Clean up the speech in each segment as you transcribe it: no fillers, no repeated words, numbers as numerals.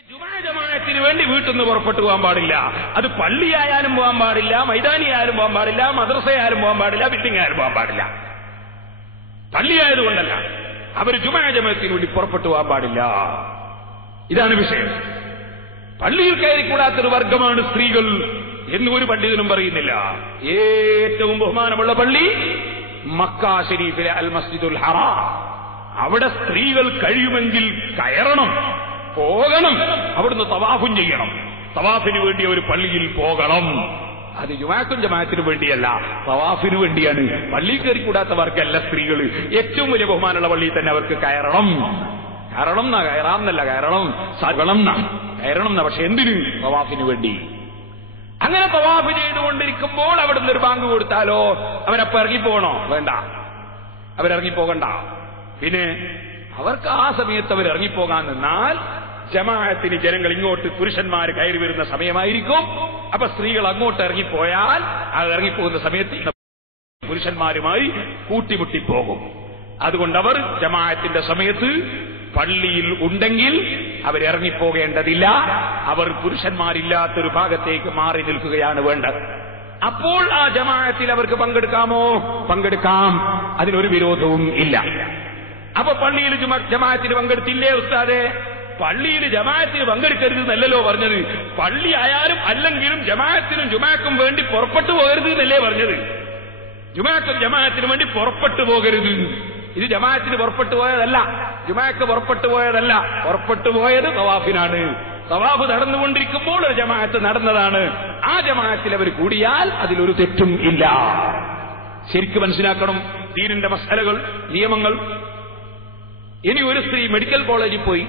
ജുമാ ജമാഅത്തിന് വേണ്ടി വീട്ടിൽ നിന്ന് പുറപ്പെട്ടു പോകാൻ പാടില്ല. അത് പള്ളിയായാലും പോകാൻ പാടില്ല, മൈതാനിയായാലും പോകാൻ പാടില്ല, മദ്രസയായാലും പോകാൻ പാടില്ല, ബിൽഡിംഗ് ആയാലും പോകാൻ പാടില്ല. പള്ളിയായതുകൊണ്ടല്ല, അവർ ജുമാ ജമാഅത്തിന് വേണ്ടി പുറപ്പെട്ടു പോകാൻ പാടില്ല. ഇതാണ് വിഷയം. പള്ളിയിൽ കയറിക്കൂടാത്തൊരു വർഗമാണ് സ്ത്രീകൾ എന്ന് ഒരു പണ്ഡിതനും പറയുന്നില്ല. ഏറ്റവും ബഹുമാനമുള്ള പള്ളി മക്ക ശരീഫിലെ അൽ മസ്ജിദുൽ ഹറാം. അവിടെ സ്ത്രീകൾ കഴിയുമെങ്കിൽ കയറണം, പോകണം, അവിടുന്ന് തവാഫും ചെയ്യണം. തവാഫിന് വേണ്ടി ഒരു പള്ളിയിൽ പോകണം. അത് ജുമാഅത്തും ജമാഅത്തിനു വേണ്ടിയല്ല, തവാഫിനു വേണ്ടിയാണ്. പള്ളിയിൽ കയറിക്കൂടാത്തവർക്കല്ല സ്ത്രീകൾ. ഏറ്റവും വലിയ ബഹുമാനമുള്ള പള്ളിയിൽ തന്നെ അവർക്ക് കയറണം. കയറണം എന്നാ, കയറാമെന്നല്ല, കയറണം എന്നാ. പക്ഷെ എന്തിന്? തവാഫിന് വേണ്ടി. അങ്ങനെ തവാഫ് ചെയ്തുകൊണ്ടിരിക്കുമ്പോൾ അവിടുന്ന് ഒരു ബാങ്ക് കൊടുത്താലോ അവരപ്പോ ഇറങ്ങിപ്പോകണോ? വേണ്ട, അവരിറങ്ങിപ്പോകണ്ട. പിന്നെ അവർക്ക് ആ സമയത്ത് അവർ ഇറങ്ങിപ്പോകാൻ നിന്നാൽ ജമാഅത്തിന് ജനങ്ങൾ ഇങ്ങോട്ട് പുരുഷന്മാർ കയറി വരുന്ന സമയമായിരിക്കും. അപ്പൊ സ്ത്രീകൾ അങ്ങോട്ട് ഇറങ്ങിപ്പോയാൽ ആ ഇറങ്ങിപ്പോകുന്ന സമയത്ത് പുരുഷന്മാരുമായി കൂട്ടിമുട്ടിപ്പോകും. അതുകൊണ്ട് അവർ ജമാഅത്തിന്റെ സമയത്ത് പള്ളിയിൽ ഉണ്ടെങ്കിൽ അവരിറങ്ങിപ്പോകേണ്ടതില്ല. അവർ പുരുഷന്മാരില്ലാത്തൊരു ഭാഗത്തേക്ക് മാറി നിൽക്കുകയാണ് വേണ്ടത്. അപ്പോൾ ആ ജമാഅത്തിൽ അവർക്ക് പങ്കെടുക്കാമോ? പങ്കെടുക്കാം, അതിനൊരു വിരോധവും ഇല്ല. അപ്പൊ പള്ളിയിൽ ജമാഅത്തിന് പങ്കെടുത്തില്ലേ ഉസ്താദേ? പള്ളിയിൽ ജമാഅത്തിന് പങ്കെടുക്കരുത് എന്നല്ലല്ലോ പറഞ്ഞത്. പള്ളി ആയാലും അല്ലെങ്കിലും ജമാഅത്തിനും ജുമാക്കും വേണ്ടി പുറപ്പെട്ടു പോകരുത് എന്നല്ലേ പറഞ്ഞത്. ജുമാക്കും ജമാഅത്തിനു വേണ്ടി പുറപ്പെട്ടു പോകരുത്. ഇത് ജമാഅത്തിന് പുറപ്പെട്ടു പോയതല്ല, ജുമാക്ക് പുറപ്പെട്ടു പോയതല്ല. പുറപ്പെട്ടു പോയത് തവാഫിനാണ്. തവാഫ് നടന്നുകൊണ്ടിരിക്കുമ്പോൾ ഒരു ജമാഅത്ത് നടന്നതാണ്. ആ ജമാഅത്തിൽ അവർ കൂടിയാൽ അതിലൊരു തെറ്റും ഇല്ല. ശരിക്കും മനസ്സിലാക്കണം ദീനിന്റെ മസലകൾ, നിയമങ്ങൾ. ഇനി ഒരു സ്ത്രീ മെഡിക്കൽ കോളേജിൽ പോയി,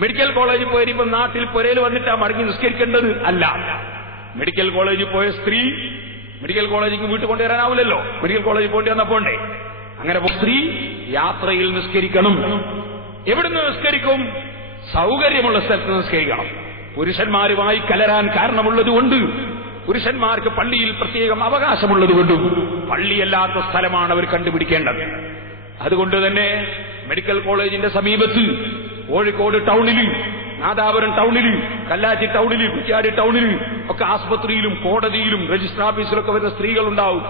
മെഡിക്കൽ കോളേജിൽ പോയി ഇപ്പം നാട്ടിൽ പുരയിൽ വന്നിട്ടാ മടങ്ങി നിസ്കരിക്കേണ്ടത് അല്ല. മെഡിക്കൽ കോളേജിൽ പോയ സ്ത്രീ മെഡിക്കൽ കോളേജിൽ വീട്ടിൽ കൊണ്ടുവരാനാവില്ലല്ലോ, മെഡിക്കൽ കോളേജിൽ പോണ്ടി വന്നാ പോണ്ടേ. അങ്ങനെ സ്ത്രീ യാത്രയിൽ നിസ്കരിക്കണം. എവിടുന്ന് നിസ്കരിക്കും? സൗകര്യമുള്ള സ്ഥലത്ത് നിസ്കരിക്കണം. പുരുഷന്മാരുമായി കലരാൻ കാരണമുള്ളതുകൊണ്ട്, പുരുഷന്മാർക്ക് പള്ളിയിൽ പ്രത്യേകം അവകാശമുള്ളതുകൊണ്ടും പള്ളിയല്ലാത്ത സ്ഥലമാണ് അവർ കണ്ടുപിടിക്കേണ്ടത്. അതുകൊണ്ട് തന്നെ മെഡിക്കൽ കോളേജിന്റെ സമീപത്ത് കോഴിക്കോട് ടൗണിൽ, നാദാപുരം ടൗണിൽ, കല്ലാച്ചി ടൗണിൽ, കുറ്റ്യാടി ടൗണിൽ ഒക്കെ ആസ്പത്രിയിലും കോടതിയിലും രജിസ്റ്റർ ഓഫീസിലൊക്കെ വരുന്ന സ്ത്രീകളുണ്ടാവും.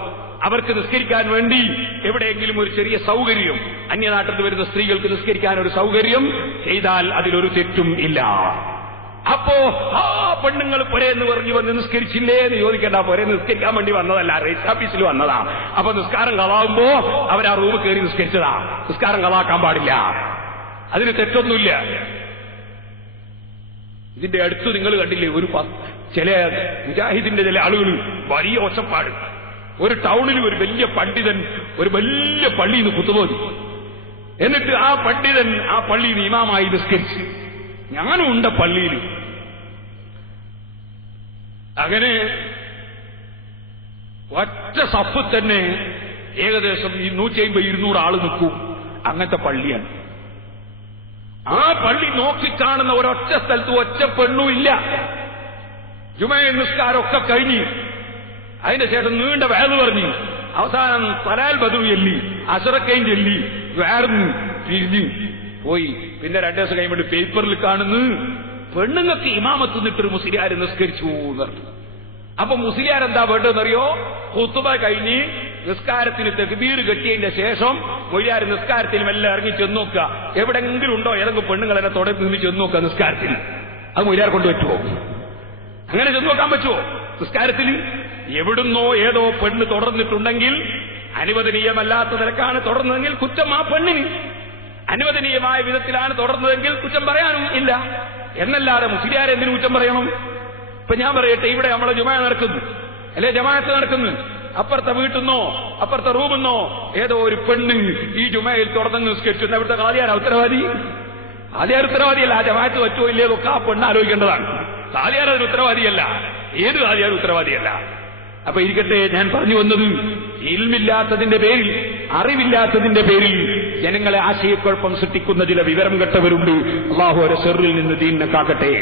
അവർക്ക് നിസ്കരിക്കാൻ വേണ്ടി എവിടെയെങ്കിലും ഒരു ചെറിയ സൗകര്യം, അന്യനാട്ടിൽ വരുന്ന സ്ത്രീകൾക്ക് നിസ്കരിക്കാൻ ഒരു സൗകര്യം ചെയ്താൽ അതിലൊരു തെറ്റും ഇല്ല. അപ്പോ ആ പെണ്ണുങ്ങൾ പൊരേന്ന് പറഞ്ഞു വന്ന് നിസ്കരിച്ചില്ലേ എന്ന് ചോദിക്കേണ്ട. പൊരേ നിസ്കരിക്കാൻ വേണ്ടി വന്നതല്ല, രജിസ്റ്റർ ഓഫീസിൽ വന്നതാ. അപ്പൊ നിസ്കാരം കളാവുമ്പോ അവരാ റൂമിൽ കയറി നിസ്കരിച്ചതാ. നിസ്കാരം കളാക്കാൻ പാടില്ല, അതിന് തെറ്റൊന്നുമില്ല. ഇതിന്റെ അടുത്ത് നിങ്ങൾ കണ്ടില്ലേ, ഒരു ചില മുജാഹിദിന്റെ ചില ആളുകൾ വലിയ ഒച്ചപ്പാട്. ഒരു ടൗണിൽ ഒരു വലിയ പണ്ഡിതൻ ഒരു വലിയ പള്ളിയിൽ നിന്ന് കുത്തുപോയി. എന്നിട്ട് ആ പണ്ഡിതൻ ആ പള്ളിയിൽ നിന്ന് ഇമാമായി നിസ്കരിച്ചു. ഞാനും ഉണ്ട് പള്ളിയിൽ. അങ്ങനെ ഒറ്റ സഫ് തന്നെ ഏകദേശം 150-200 ആള് നിൽക്കും. അങ്ങനത്തെ പള്ളിയാണ്. ആ പള്ളി നോക്കിക്കാണുന്ന ഒരൊറ്റ സ്ഥലത്ത് ഒറ്റ പെണ്ണും ഇല്ല. ജുമഅ നിസ്കാരമൊക്കെ കഴിഞ്ഞ് അതിന്റെ ശേഷം നീണ്ട വേദ പറഞ്ഞു. അവസാനം സലാൽ ബദു ചൊല്ലി, അശറക്കൈൻ ചൊല്ലി, വേർന്ന് തിരിഞ്ഞ് പോയി. പിന്നെ 2 ദിവസം കഴിയുമ്പോൾ പേപ്പറിൽ കാണുന്നു പെണ്ണുങ്ങൾക്ക് ഇമാമത്ത് നിന്നിട്ടൊരു മുസ്ലിയാർ നിസ്കരിച്ചു എന്നറിഞ്ഞു. അപ്പൊ മുസ്ലിയാർ എന്താ വേണ്ടതെന്നറിയോ? ഖുതുബ കഴിഞ്ഞ് നിസ്കാരത്തിന് തക്ബീർ കെട്ടിയതിന്റെ ശേഷം മൊയ്യാർ നിസ്കാരത്തിൽ മെല്ലെ ഇറങ്ങി ചെന്ന് നോക്കുക, എവിടെങ്കിലും ഉണ്ടോ ഏതെങ്കിലും പെണ്ണുങ്ങൾ എന്നെ തുടർന്ന് നിന്ന് ചെന്ന് നോക്കുക നിസ്കാരത്തിൽ. അത് മൊയ്യാർ കൊണ്ടുപറ്റുമോ? അങ്ങനെ ചെന്ന് നോക്കാൻ പറ്റുമോ? നിസ്കാരത്തിൽ എവിടുന്നോ ഏതോ പെണ്ണ് തുടർന്നിട്ടുണ്ടെങ്കിൽ, അനുവദനീയമല്ലാത്ത നിലക്കാണ് തുടർന്നതെങ്കിൽ കുറ്റം ആ പെണ്ണിന്. അനുവദനീയമായ വിധത്തിലാണ് തുടർന്നതെങ്കിൽ കുറ്റം പറയാനും ഇല്ല. എന്നല്ലാതെ മുസ്ലിയാരെ എന്തിനു കുറ്റം പറയണം? ഇപ്പൊ ഞാൻ പറയട്ടെ, ഇവിടെ നമ്മളെ ജുമാ നടക്കുന്നു, അല്ലെ ജമാഅത്ത് നടക്കുന്നു. അപ്പുറത്തെ വീട്ടിന്നോ അപ്പുറത്തെ റൂമെന്നോ ഏതോ ഒരു പെണ്ണ് ഈ ജുമയിൽ തുടർന്ന് നിസ്കരിച്ചു. അവിടുത്തെ കാലിയാരാ ഉത്തരവാദി? കാലിയാർ ഉത്തരവാദിയല്ല. ആ ജമാഅത്ത് പറ്റുമോ ഇല്ലേതൊക്കെ ആ പെണ്ണ് ആലോചിക്കേണ്ടതാണ്. കാലിയാർ അതിന് ഉത്തരവാദിയല്ല, ഏത് കാലിയാർ ഉത്തരവാദിയല്ല. അപ്പൊ ഇരിക്കട്ടെ, ഞാൻ പറഞ്ഞു വന്നത് ഇൽമില്ലാത്തതിന്റെ പേരിൽ, അറിവില്ലാത്തതിന്റെ പേരിൽ ജനങ്ങളെ ആശയക്കുഴപ്പം സൃഷ്ടിക്കുന്ന ചില വിവരം കെട്ടവരുണ്ട്. അല്ലാഹു അവരെ ഷർറിൽ നിന്ന് ദീനിനെ കാക്കട്ടെ.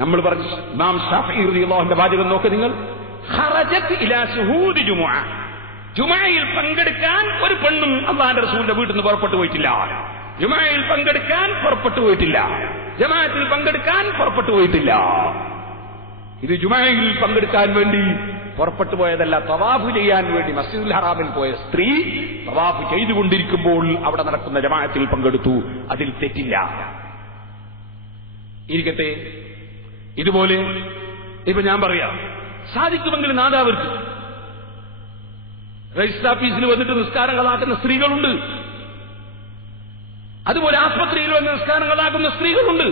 നമ്മൾ പറഞ്ഞു ഇമാം ശാഫിഈ റളിയല്ലാഹുവിന്റെ വാചകം നോക്ക് നിങ്ങൾ. ഖറജത് ഇലാ ശുഹൂദി ജുമുഅ, ജുമുഅയിൽ പങ്കെടുക്കാൻ ഒരു പെണ്ണും അല്ലാഹുവിന്റെ റസൂലിന്റെ വീട്ടിൽ നിന്ന് പുറപ്പെട്ടു പോയിട്ടില്ല. ജുമായിൽ പങ്കെടുക്കാൻ പുറപ്പെട്ടു പോയിട്ടില്ല, ജമാഅത്തിൽ പങ്കെടുക്കാൻ പുറപ്പെട്ടു പോയിട്ടില്ല. ഇത് ജുമായിൽ പങ്കെടുക്കാൻ വേണ്ടി പുറപ്പെട്ടു പോയതല്ല, തവാഫ് ചെയ്യാൻ വേണ്ടി മസ്ജിദുൽ ഹറാമിൽ പോയ സ്ത്രീ തവാഫ് ചെയ്തുകൊണ്ടിരിക്കുമ്പോൾ അവിടെ നടക്കുന്ന ജമാഅത്തിൽ പങ്കെടുത്തു. അതിൽ തെറ്റില്ല. ഇരിക്കട്ടെ, ഇതുപോലെ ഇപ്പൊ ഞാൻ പറയാം, സാധിക്കുമെങ്കിൽ നാദാവർക്ക് രജിസ്റ്റർ ഓഫീസിൽ വന്നിട്ട് നിസ്കാരം കളാക്കുന്ന സ്ത്രീകളുണ്ട്, അതുപോലെ ആസ്പത്രിയിൽ വന്ന് നിസ്കാരം കളാക്കുന്ന സ്ത്രീകളുണ്ട്.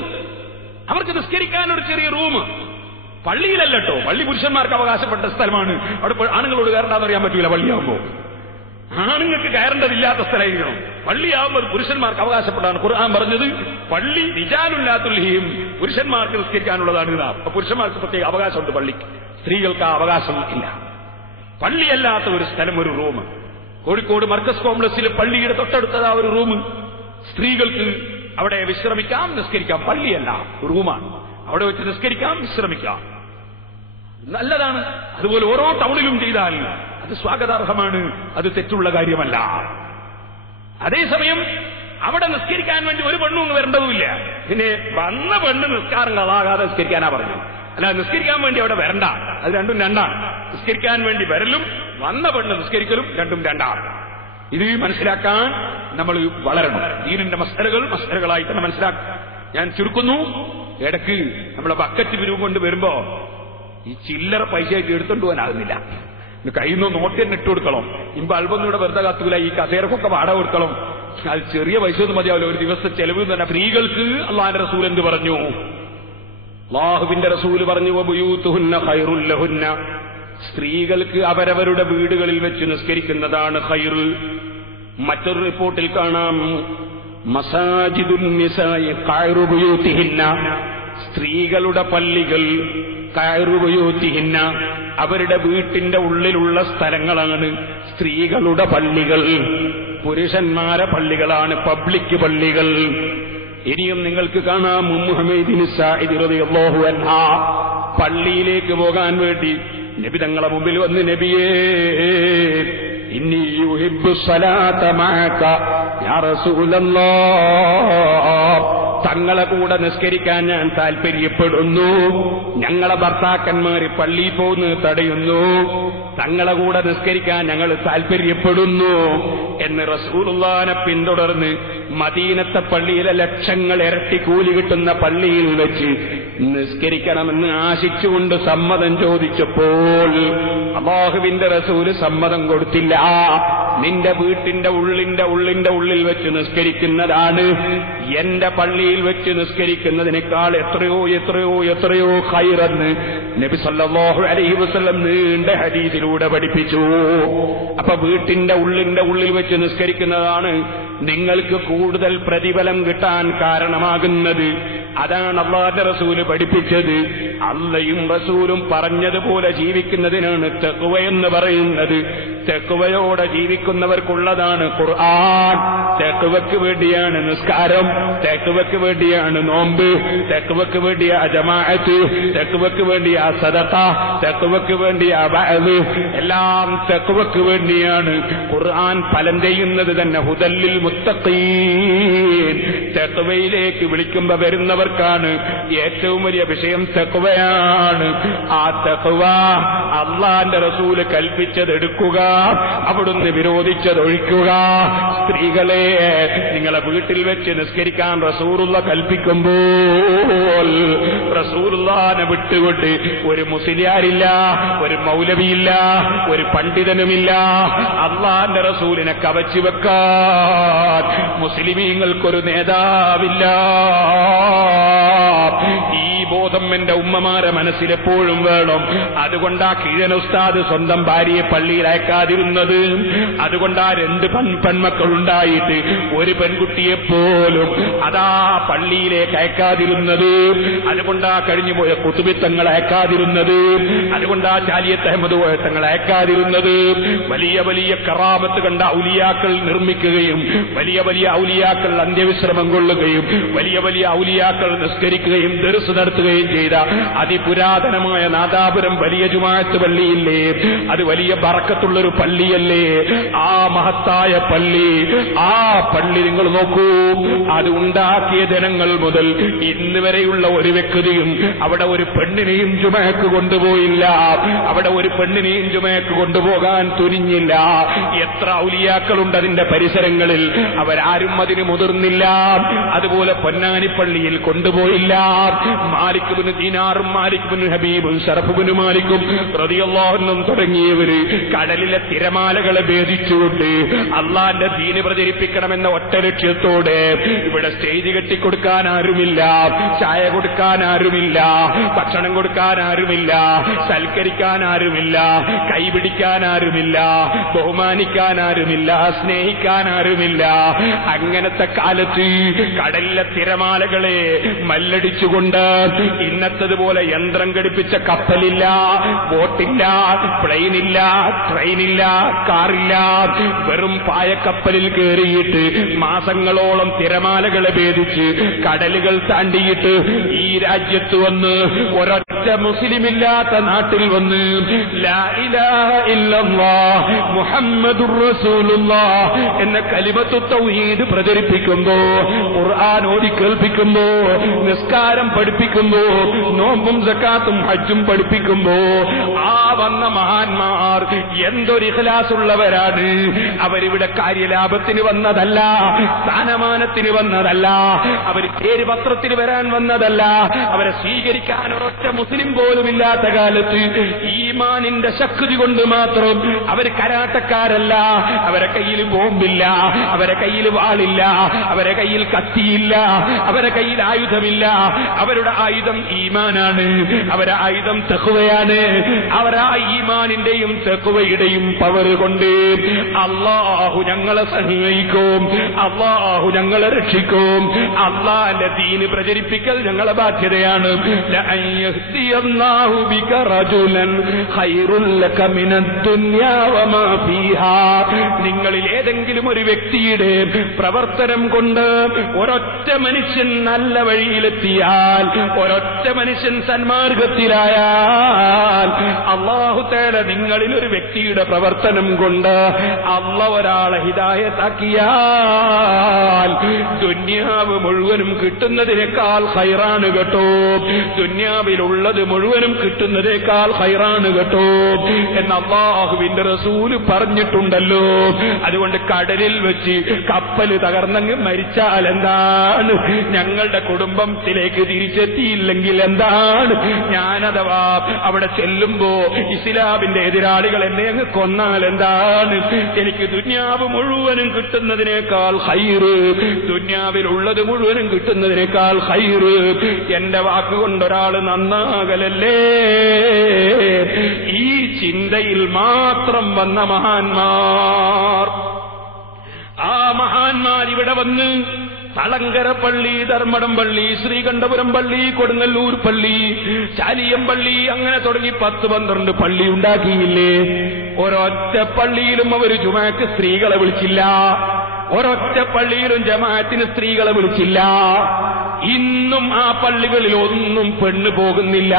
അവർക്ക് നിസ്കരിക്കാൻ ഒരു ചെറിയ റൂം, പള്ളിയിലല്ലോ, പള്ളി പുരുഷന്മാർക്ക് അവകാശപ്പെട്ട സ്ഥലമാണ്. അവിടെ ആണുങ്ങളോട് കയറണ്ടെന്ന് അറിയാൻ പറ്റൂല. പള്ളിയാകുമ്പോ ആണുങ്ങൾക്ക് കയറേണ്ടതില്ലാത്ത സ്ഥലമായിരിക്കണം. പള്ളിയാകുമ്പോൾ പുരുഷന്മാർക്ക് അവകാശപ്പെട്ടാണ് ഖുർആൻ പറഞ്ഞത്. പള്ളി റിജാലുല്ലാത്തുൽഹിം, പുരുഷന്മാർക്ക് നിസ്കരിക്കാനുള്ളതാണ്. പുരുഷന്മാർക്ക് പ്രത്യേക അവകാശമുണ്ട്, പള്ളിക്ക് സ്ത്രീകൾക്ക് ആ അവകാശം ഇല്ല. പള്ളിയല്ലാത്ത ഒരു സ്ഥലം, ഒരു റൂം, കോഴിക്കോട് മർക്കസ് കോംപ്ലക്സിൽ പള്ളിയുടെ തൊട്ടടുത്തതാ ഒരു റൂം. സ്ത്രീകൾക്ക് അവിടെ വിശ്രമിക്കാം, നിസ്കരിക്കാം. പള്ളിയല്ല, റൂമാണ്. അവിടെ വെച്ച് നിസ്കരിക്കാം, വിശ്രമിക്കാം. നല്ലതാണ്. അതുപോലെ ഓരോ ടൗണിലും ചെയ്താൽ അത് സ്വാഗതാർഹമാണ്, അത് തെറ്റുള്ള കാര്യമല്ല. അതേസമയം അവിടെ നിസ്കരിക്കാൻ വേണ്ടി ഒരു പെണ്ണൊന്നും വരേണ്ടതുമില്ല. പിന്നെ വന്ന പെണ്ണ് നിസ്കാരം കളാകാതെ നിസ്കരിക്കാനാ പറഞ്ഞു. അല്ല, നിസ്കരിക്കാൻ വേണ്ടി അവിടെ വരണ്ട. അത് രണ്ടും രണ്ടാണ്. നിസ്കരിക്കാൻ വേണ്ടി വരലും വന്ന പെണ്ണ് നിസ്കരിക്കലും രണ്ടും രണ്ടാണ്. ഇത് മനസ്സിലാക്കാൻ നമ്മൾ വളരണം. ദീനിന്റെ മസ്അലകളായി തന്നെ മനസ്സിലാക്കും. ഞാൻ ചുരുക്കുന്നു. ഇടയ്ക്ക് നമ്മളെ ബക്കറ്റ് പിരിവ് കൊണ്ട് വരുമ്പോ ഈ ചില്ലറ പൈസയായിട്ട് എടുത്തോണ്ട് പോകാനാകുന്നില്ല. കയ്യിൽ നിന്ന് നോട്ട് തന്നെ ഇട്ട് കൊടുക്കണം. ഇപ്പൊ അല്പൊന്നും ഇവിടെ വെറുതെ കത്തൂല. ഈ കസേരക്കൊക്കെ വാടക കൊടുക്കണം. അത് ചെറിയ പൈസ ഒന്നും മതിയാവില്ല. ഒരു ദിവസത്തെ ചെലവ് തന്നെ. സ്ത്രീകൾക്ക് അല്ലാഹുവിന്റെ റസൂൽ എന്ത് പറഞ്ഞു? അല്ലാഹുവിന്റെ റസൂൽ പറഞ്ഞു, വബുയൂതുഹുന്ന ഖൈറുൽ ലഹുന്ന, സ്ത്രീകൾക്ക് അവരവരുടെ വീടുകളിൽ വെച്ച് നിസ്കരിക്കുന്നതാണ് ഖൈർ. മറ്റൊരു റിപ്പോർട്ടിൽ കാണാം, മസാജിദുൻ നിസാഇ ഖൈറു ബുയൂതിഹിന്ന, സ്ത്രീകളുടെ പള്ളികൾ ഖൈറു ബുയൂതിഹിന്ന, അവരുടെ വീട്ടിന്റെ ഉള്ളിലുള്ള സ്ഥലങ്ങളാണ് സ്ത്രീകളുടെ പള്ളികൾ. പുരുഷന്മാരെ പള്ളികളാണ് പബ്ലിക് പള്ളികൾ. ഇനിയും നിങ്ങൾക്ക് കാണാം, ഉമ്മു ഹമീദിൻ സാഇദി റളിയല്ലാഹു അൻഹാ പള്ളിയിലേക്ക് പോകാൻ വേണ്ടി നബി തങ്ങളെ മുമ്പിൽ വന്ന്, നബിയേ ഇന്നി യുഹിബ്ബു സ്വലാത മഅക യാ റസൂലല്ലാഹ്, തങ്ങളെ കൂടെ നിസ്കരിക്കാൻ ഞാൻ താല്പര്യപ്പെടുന്നു. ഞങ്ങളെ ഭർത്താക്കന്മാർ പള്ളിയിൽ പോകുന്നത് തടയുന്നു, തങ്ങളെ കൂടെ നിസ്കരിക്കാൻ ഞങ്ങൾ താല്പര്യപ്പെടുന്നു എന്ന് റസൂലുള്ളാഹിനെ പിന്തുടർന്ന് മദീനത്തെ പള്ളിയിലെ ലക്ഷങ്ങൾ ഇരട്ടി കൂലി കിട്ടുന്ന പള്ളിയിൽ വെച്ച് നിസ്കരിക്കണമെന്ന് ആശിച്ചുകൊണ്ട് സമ്മതം ചോദിച്ചപ്പോൾ അല്ലാഹുവിന്റെ റസൂല് സമ്മതം കൊടുത്തില്ല. നിന്റെ വീട്ടിന്റെ ഉള്ളിൽ വെച്ച് നിസ്കരിക്കുന്നതാണ് എന്റെ പള്ളിയിൽ വെച്ച് നിസ്കരിക്കുന്നതിനേക്കാൾ എത്രയോ ഖൈറെന്ന് നബി സല്ലല്ലാഹു അലൈഹി വസല്ലം നീണ്ട ഹദീസിലൂടെ പഠിപ്പിച്ചു. അപ്പൊ വീട്ടിന്റെ ഉള്ളിൽ വെച്ച് നിസ്കരിക്കുന്നതാണ് നിങ്ങൾക്ക് കൂടുതൽ പ്രതിഫലം കിട്ടാൻ കാരണമാകുന്നത്. അതാണ് അല്ലാഹുവിന്റെ റസൂല് പഠിപ്പിച്ചത്. അള്ളയും റസൂലും പറഞ്ഞതുപോലെ ജീവിക്കുന്നതിനാണ് തഖ്വ എന്ന് പറയുന്നത്. തഖ്വയോടെ ജീവിക്കുന്നവർക്കുള്ളതാണ് ഖുർആൻ. തഖ്വയ്ക്ക് വേണ്ടിയാണ് നിസ്കാരം, തഖ്വയ്ക്ക് വേണ്ടിയാണ് നോമ്പ്, തഖ്വയ്ക്ക് വേണ്ടിയാ ജമാഅത്ത്, തഖ്വയ്ക്ക് വേണ്ടിയാ സദഖ, തഖ്വയ്ക്ക് വേണ്ടിയാ വഅദ്, എല്ലാം തഖ്വയ്ക്ക് വേണ്ടിയാണ്. ഖുർആൻ ഫലം ചെയ്യുന്നത് തന്നെ ഹുദല്ലിൽ മുത്തഖീൻ, തഖ്വയിലേക്ക് വിളിക്കുമ്പോ വരുന്നവർക്കാണ് ഏറ്റവും വലിയ വിഷയം തഖ്വയാണ്. ആ തഖ്വ അല്ലാഹുവിന്റെ റസൂല് കൽപ്പിച്ചതെടുക്കുക, അവിടുന്ന് വിരോധിച്ചതൊഴിക്കുക. സ്ത്രീകളെ, നിങ്ങളെ വീട്ടിൽ വെച്ച് നിസ്കരിക്കാൻ റസൂലുള്ള കൽപ്പിക്കുമ്പോൾ റസൂലുള്ളാഹിനെ വിട്ടുകൊണ്ട് ഒരു മുസ്ലിയാരില്ല, ഒരു മൗലവിയില്ല, ഒരു പണ്ഡിതനുമില്ല. അല്ലാഹുവിന്റെ റസൂലിനെ കവച്ചു വെക്കാൻ മുസ്ലിമീങ്ങൾക്കൊരു നേതാവില്ല. ഈ ബോധം എന്റെ ഉമ്മമാരെ മനസ്സിലെപ്പോഴും വേണം. അതുകൊണ്ടാ കിഴൻ ഉസ്താദ് സ്വന്തം ഭാര്യയെ പള്ളിയിൽ അയക്കാതിരുന്നത്. അതുകൊണ്ടാ 2 പെൺമക്കളുണ്ടായിട്ട് ഒരു പെൺകുട്ടിയെപ്പോലും അതാ പള്ളിയിലേക്ക് അയക്കാതിരുന്നത്. അതുകൊണ്ടാ കഴിഞ്ഞുപോയ കുതുബിത്തങ്ങൾ അയക്കാതിരുന്നത്. അതുകൊണ്ടാ ജാലിയത്ത് അഹമ്മദ് തങ്ങൾ അയക്കാതിരുന്നത്. വലിയ വലിയ കറാമത്ത് കണ്ട ഔലിയാക്കൾ നിർമ്മിക്കുകയും വലിയ വലിയ ഔലിയാക്കൾ അന്ത്യവിശ്രമം കൊള്ളുകയും വലിയ വലിയ ഔലിയാക്കൾ നിസ്കരിക്കുകയും ദർസ് നടത്തുകയും നടത്തുകയും ചെയ്ത അതിപുരാതനമായ നാദാപുരം വലിയ ജുമാഅത്ത് പള്ളിയില്ലേ, അത് വലിയ ബറക്കത്തുള്ളൊരു പള്ളിയല്ലേ? ആ മഹത്തായ പള്ളി, ആ പള്ളി നിങ്ങൾ നോക്കൂ, അത് ഉണ്ടാക്കിയ ജനങ്ങൾ മുതൽ ഇന്ന് വരെയുള്ള ഒരു വ്യക്തിയും അവിടെ ഒരു പെണ്ണിനെയും ജുമഅക്ക് കൊണ്ടുപോയില്ല, അവിടെ ഒരു പെണ്ണിനെയും ജുമഅക്ക് കൊണ്ടുപോകാൻ തുനിഞ്ഞില്ല. എത്ര ഔലിയാക്കളുണ്ട് അതിന്റെ പരിസരങ്ങളിൽ, അവരാരും അതിന് മുതിർന്നില്ല. അതുപോലെ പൊന്നാനിപ്പള്ളിയിൽ കൊണ്ടുപോയില്ല. മാലിക് ബിൻ ദീനാറും മാലിക് ബിൻ ഹബീബും ശറഫ് ബിൻ മാലിക്കും റളിയല്ലാഹു അൻഹും തുടങ്ങിയവര് കടലിലെ തിരമാലകളെ ഭേദിച്ചുകൊണ്ട് അള്ളാന്റെ ദീന് പ്രചരിപ്പിക്കണമെന്ന ഒറ്റ ലക്ഷ്യത്തോടെ ഇവിടെ സ്റ്റേജ് കെട്ടിക്കൊടുക്കാൻ ആരുമില്ല, ചായ കൊടുക്കാൻ ആരുമില്ല, ഭക്ഷണം കൊടുക്കാൻ ആരുമില്ല, സൽക്കരിക്കാൻ ആരുമില്ല, കൈപിടിക്കാൻ ആരുമില്ല, ബഹുമാനിക്കാൻ ആരുമില്ല, സ്നേഹിക്കാൻ ആരുമില്ല. അങ്ങനത്തെ കാലത്ത് കടലിലെ തിരമാലകളെ മല്ലടിച്ചുകൊണ്ട് ഇന്നത്തതുപോലെ യന്ത്രം ഘടിപ്പിച്ച കപ്പലില്ല, ബോട്ടില്ല, പ്ലെയിനില്ല, ട്രെയിനില്ല, കാറില്ല, വെറും പായക്കപ്പലിൽ കയറിയിട്ട് മാസങ്ങളോളം തിരമാലകളെ ഭേദിച്ച് കടലുകൾ താണ്ടിയിട്ട് ഈ രാജ്യത്ത് വന്ന് ഒരൊറ്റ മുസ്ലിമില്ലാത്ത നാട്ടിൽ വന്ന് ലാ ഇലാഹ ഇല്ലല്ലാഹ് മുഹമ്മദുർ റസൂലുള്ളാഹ് എന്ന കലിമത്തു തൗഹീദ് പ്രചരിപ്പിക്കുമ്പോ, ഖുർആൻ ഓതി കേൾപ്പിക്കുമ്പോ, നിസ്കാരം പഠിപ്പിക്കുമ്പോ, നോമ്പും സക്കാത്തും ഹജ്ജും പഠിപ്പിക്കുമ്പോ ആ വന്ന മഹാന്മാർ എന്തൊരു ഇഖ്ലാസുള്ളവരാണ്. അവരിവിടെ കാര്യലാഭത്തിന് വന്നതല്ല, സ്ഥാനമാനത്തിന് വന്നതല്ല, അവർ പേര് പത്രത്തിന് വരാൻ വന്നതല്ല. അവരെ സ്വീകരിക്കാൻ ഒരൊറ്റ മുസ്ലിം പോലുമില്ലാത്ത കാലത്ത് ഈമാനിന്റെ ശക്തി കൊണ്ട് മാത്രം അവർ കരാട്ടക്കാരല്ല. അവരെ കയ്യിൽ ബോംബില്ല, അവരെ കയ്യിൽ വാളില്ല, അവരെ കയ്യിൽ കത്തിയില്ല, അവരെ കയ്യിൽ ആയുധമില്ല. അവരുടെ ആയുധം ഈമാനാണ്, അവരുടെ ആയുധം തഖ്വയാണ്. അവരാ ഈമാനിന്റെയും തഖ്വയുടെയും പവർ കൊണ്ട് അല്ലാഹു ഞങ്ങളെ സഹായിക്കും, അല്ലാഹു ഞങ്ങളെ രക്ഷിക്കും. അല്ലാഹുവിന്റെ ദീന് പ്രചരിപ്പിക്കൽ ഞങ്ങളുടെ ബാധ്യതയാണ്. ലഅൻ യഹ്ദിയല്ലാഹു ബിക റജുലൻ ഖൈറുൽ ലക മിനദ് ദുനിയാ വമാ ഫീഹാ. നിങ്ങളിൽ ഏതെങ്കിലും ഒരു വ്യക്തിയുടെ പ്രവർത്തനം കൊണ്ട് ഒരൊറ്റ മനുഷ്യൻ നല്ല വഴിയിലെത്തിയാൽ, ഒരൊറ്റ മനുഷ്യൻ സന്മാർഗത്തിലായാൽ, അല്ലാഹു തആല നിങ്ങളിൽ ഒരു വ്യക്തിയുടെ പ്രവർത്തനം കൊണ്ട് അല്ലാഹു ഒരാളെ ഹിദായത്താക്കിയാൽ ദുനിയാവ് മുഴുവനും കിട്ടുന്നതിനേക്കാൾ ഖൈറാണ് കേട്ടോ. ദുനിയാവിലുള്ളത് മുഴുവനും കിട്ടുന്നതിനേക്കാൾ ഖൈറാണ് കേട്ടോ എന്ന് അല്ലാഹുവിന്റെ റസൂല് പറഞ്ഞിട്ടുണ്ടല്ലോ. അതുകൊണ്ട് കടലിൽ വെച്ച് കപ്പൽ തകർന്നങ്ങ് മരിച്ചാൽ എന്താണ്? ഞങ്ങളുടെ കുടുംബത്തിലേക്ക് തിരിച്ചെത്തിയില്ലെങ്കിൽ എന്താണ്? ഞാനഥവാ അവിടെ ചെല്ലുമ്പോ ഇസ്ലാമിന്റെ എതിരാളികൾ എന്നെ അങ്ങ് കൊന്നാൽ എന്താണ്? എനിക്ക് ദുനിയാവ് മുഴുവനും കിട്ടുന്നതിനേക്കാൾ ഖൈറ്, ദുനിയാവിലുള്ളത് മുഴുവനും കിട്ടുന്നതിനേക്കാൾ ഖൈറ് എന്റെ വാക്കുകൊണ്ടൊരാൾ നന്നാകലല്ലേ? ഈ ചിന്തയിൽ മാത്രം വന്ന മഹാന്മാർ, ആ മഹാന്മാർ ഇവിടെ വന്ന് തളങ്കര പള്ളി, ധർമ്മടം പള്ളി, ശ്രീകണ്ഠപുരം പള്ളി, കൊടുങ്ങല്ലൂർ പള്ളി, ചാലിയം പള്ളി, അങ്ങനെ തുടങ്ങി 10-12 പള്ളി ഉണ്ടാക്കിയില്ലേ? ഒരൊറ്റ പള്ളിയിലും അവർ ജുമാക്ക് സ്ത്രീകളെ വിളിച്ചില്ല, ഒരൊറ്റ പള്ളിയിലും ജമാഅത്തിന് സ്ത്രീകളെ വിളിച്ചില്ല. ഇന്നും ആ പള്ളികളിൽ ഒന്നും പെണ്ണ് പോകുന്നില്ല.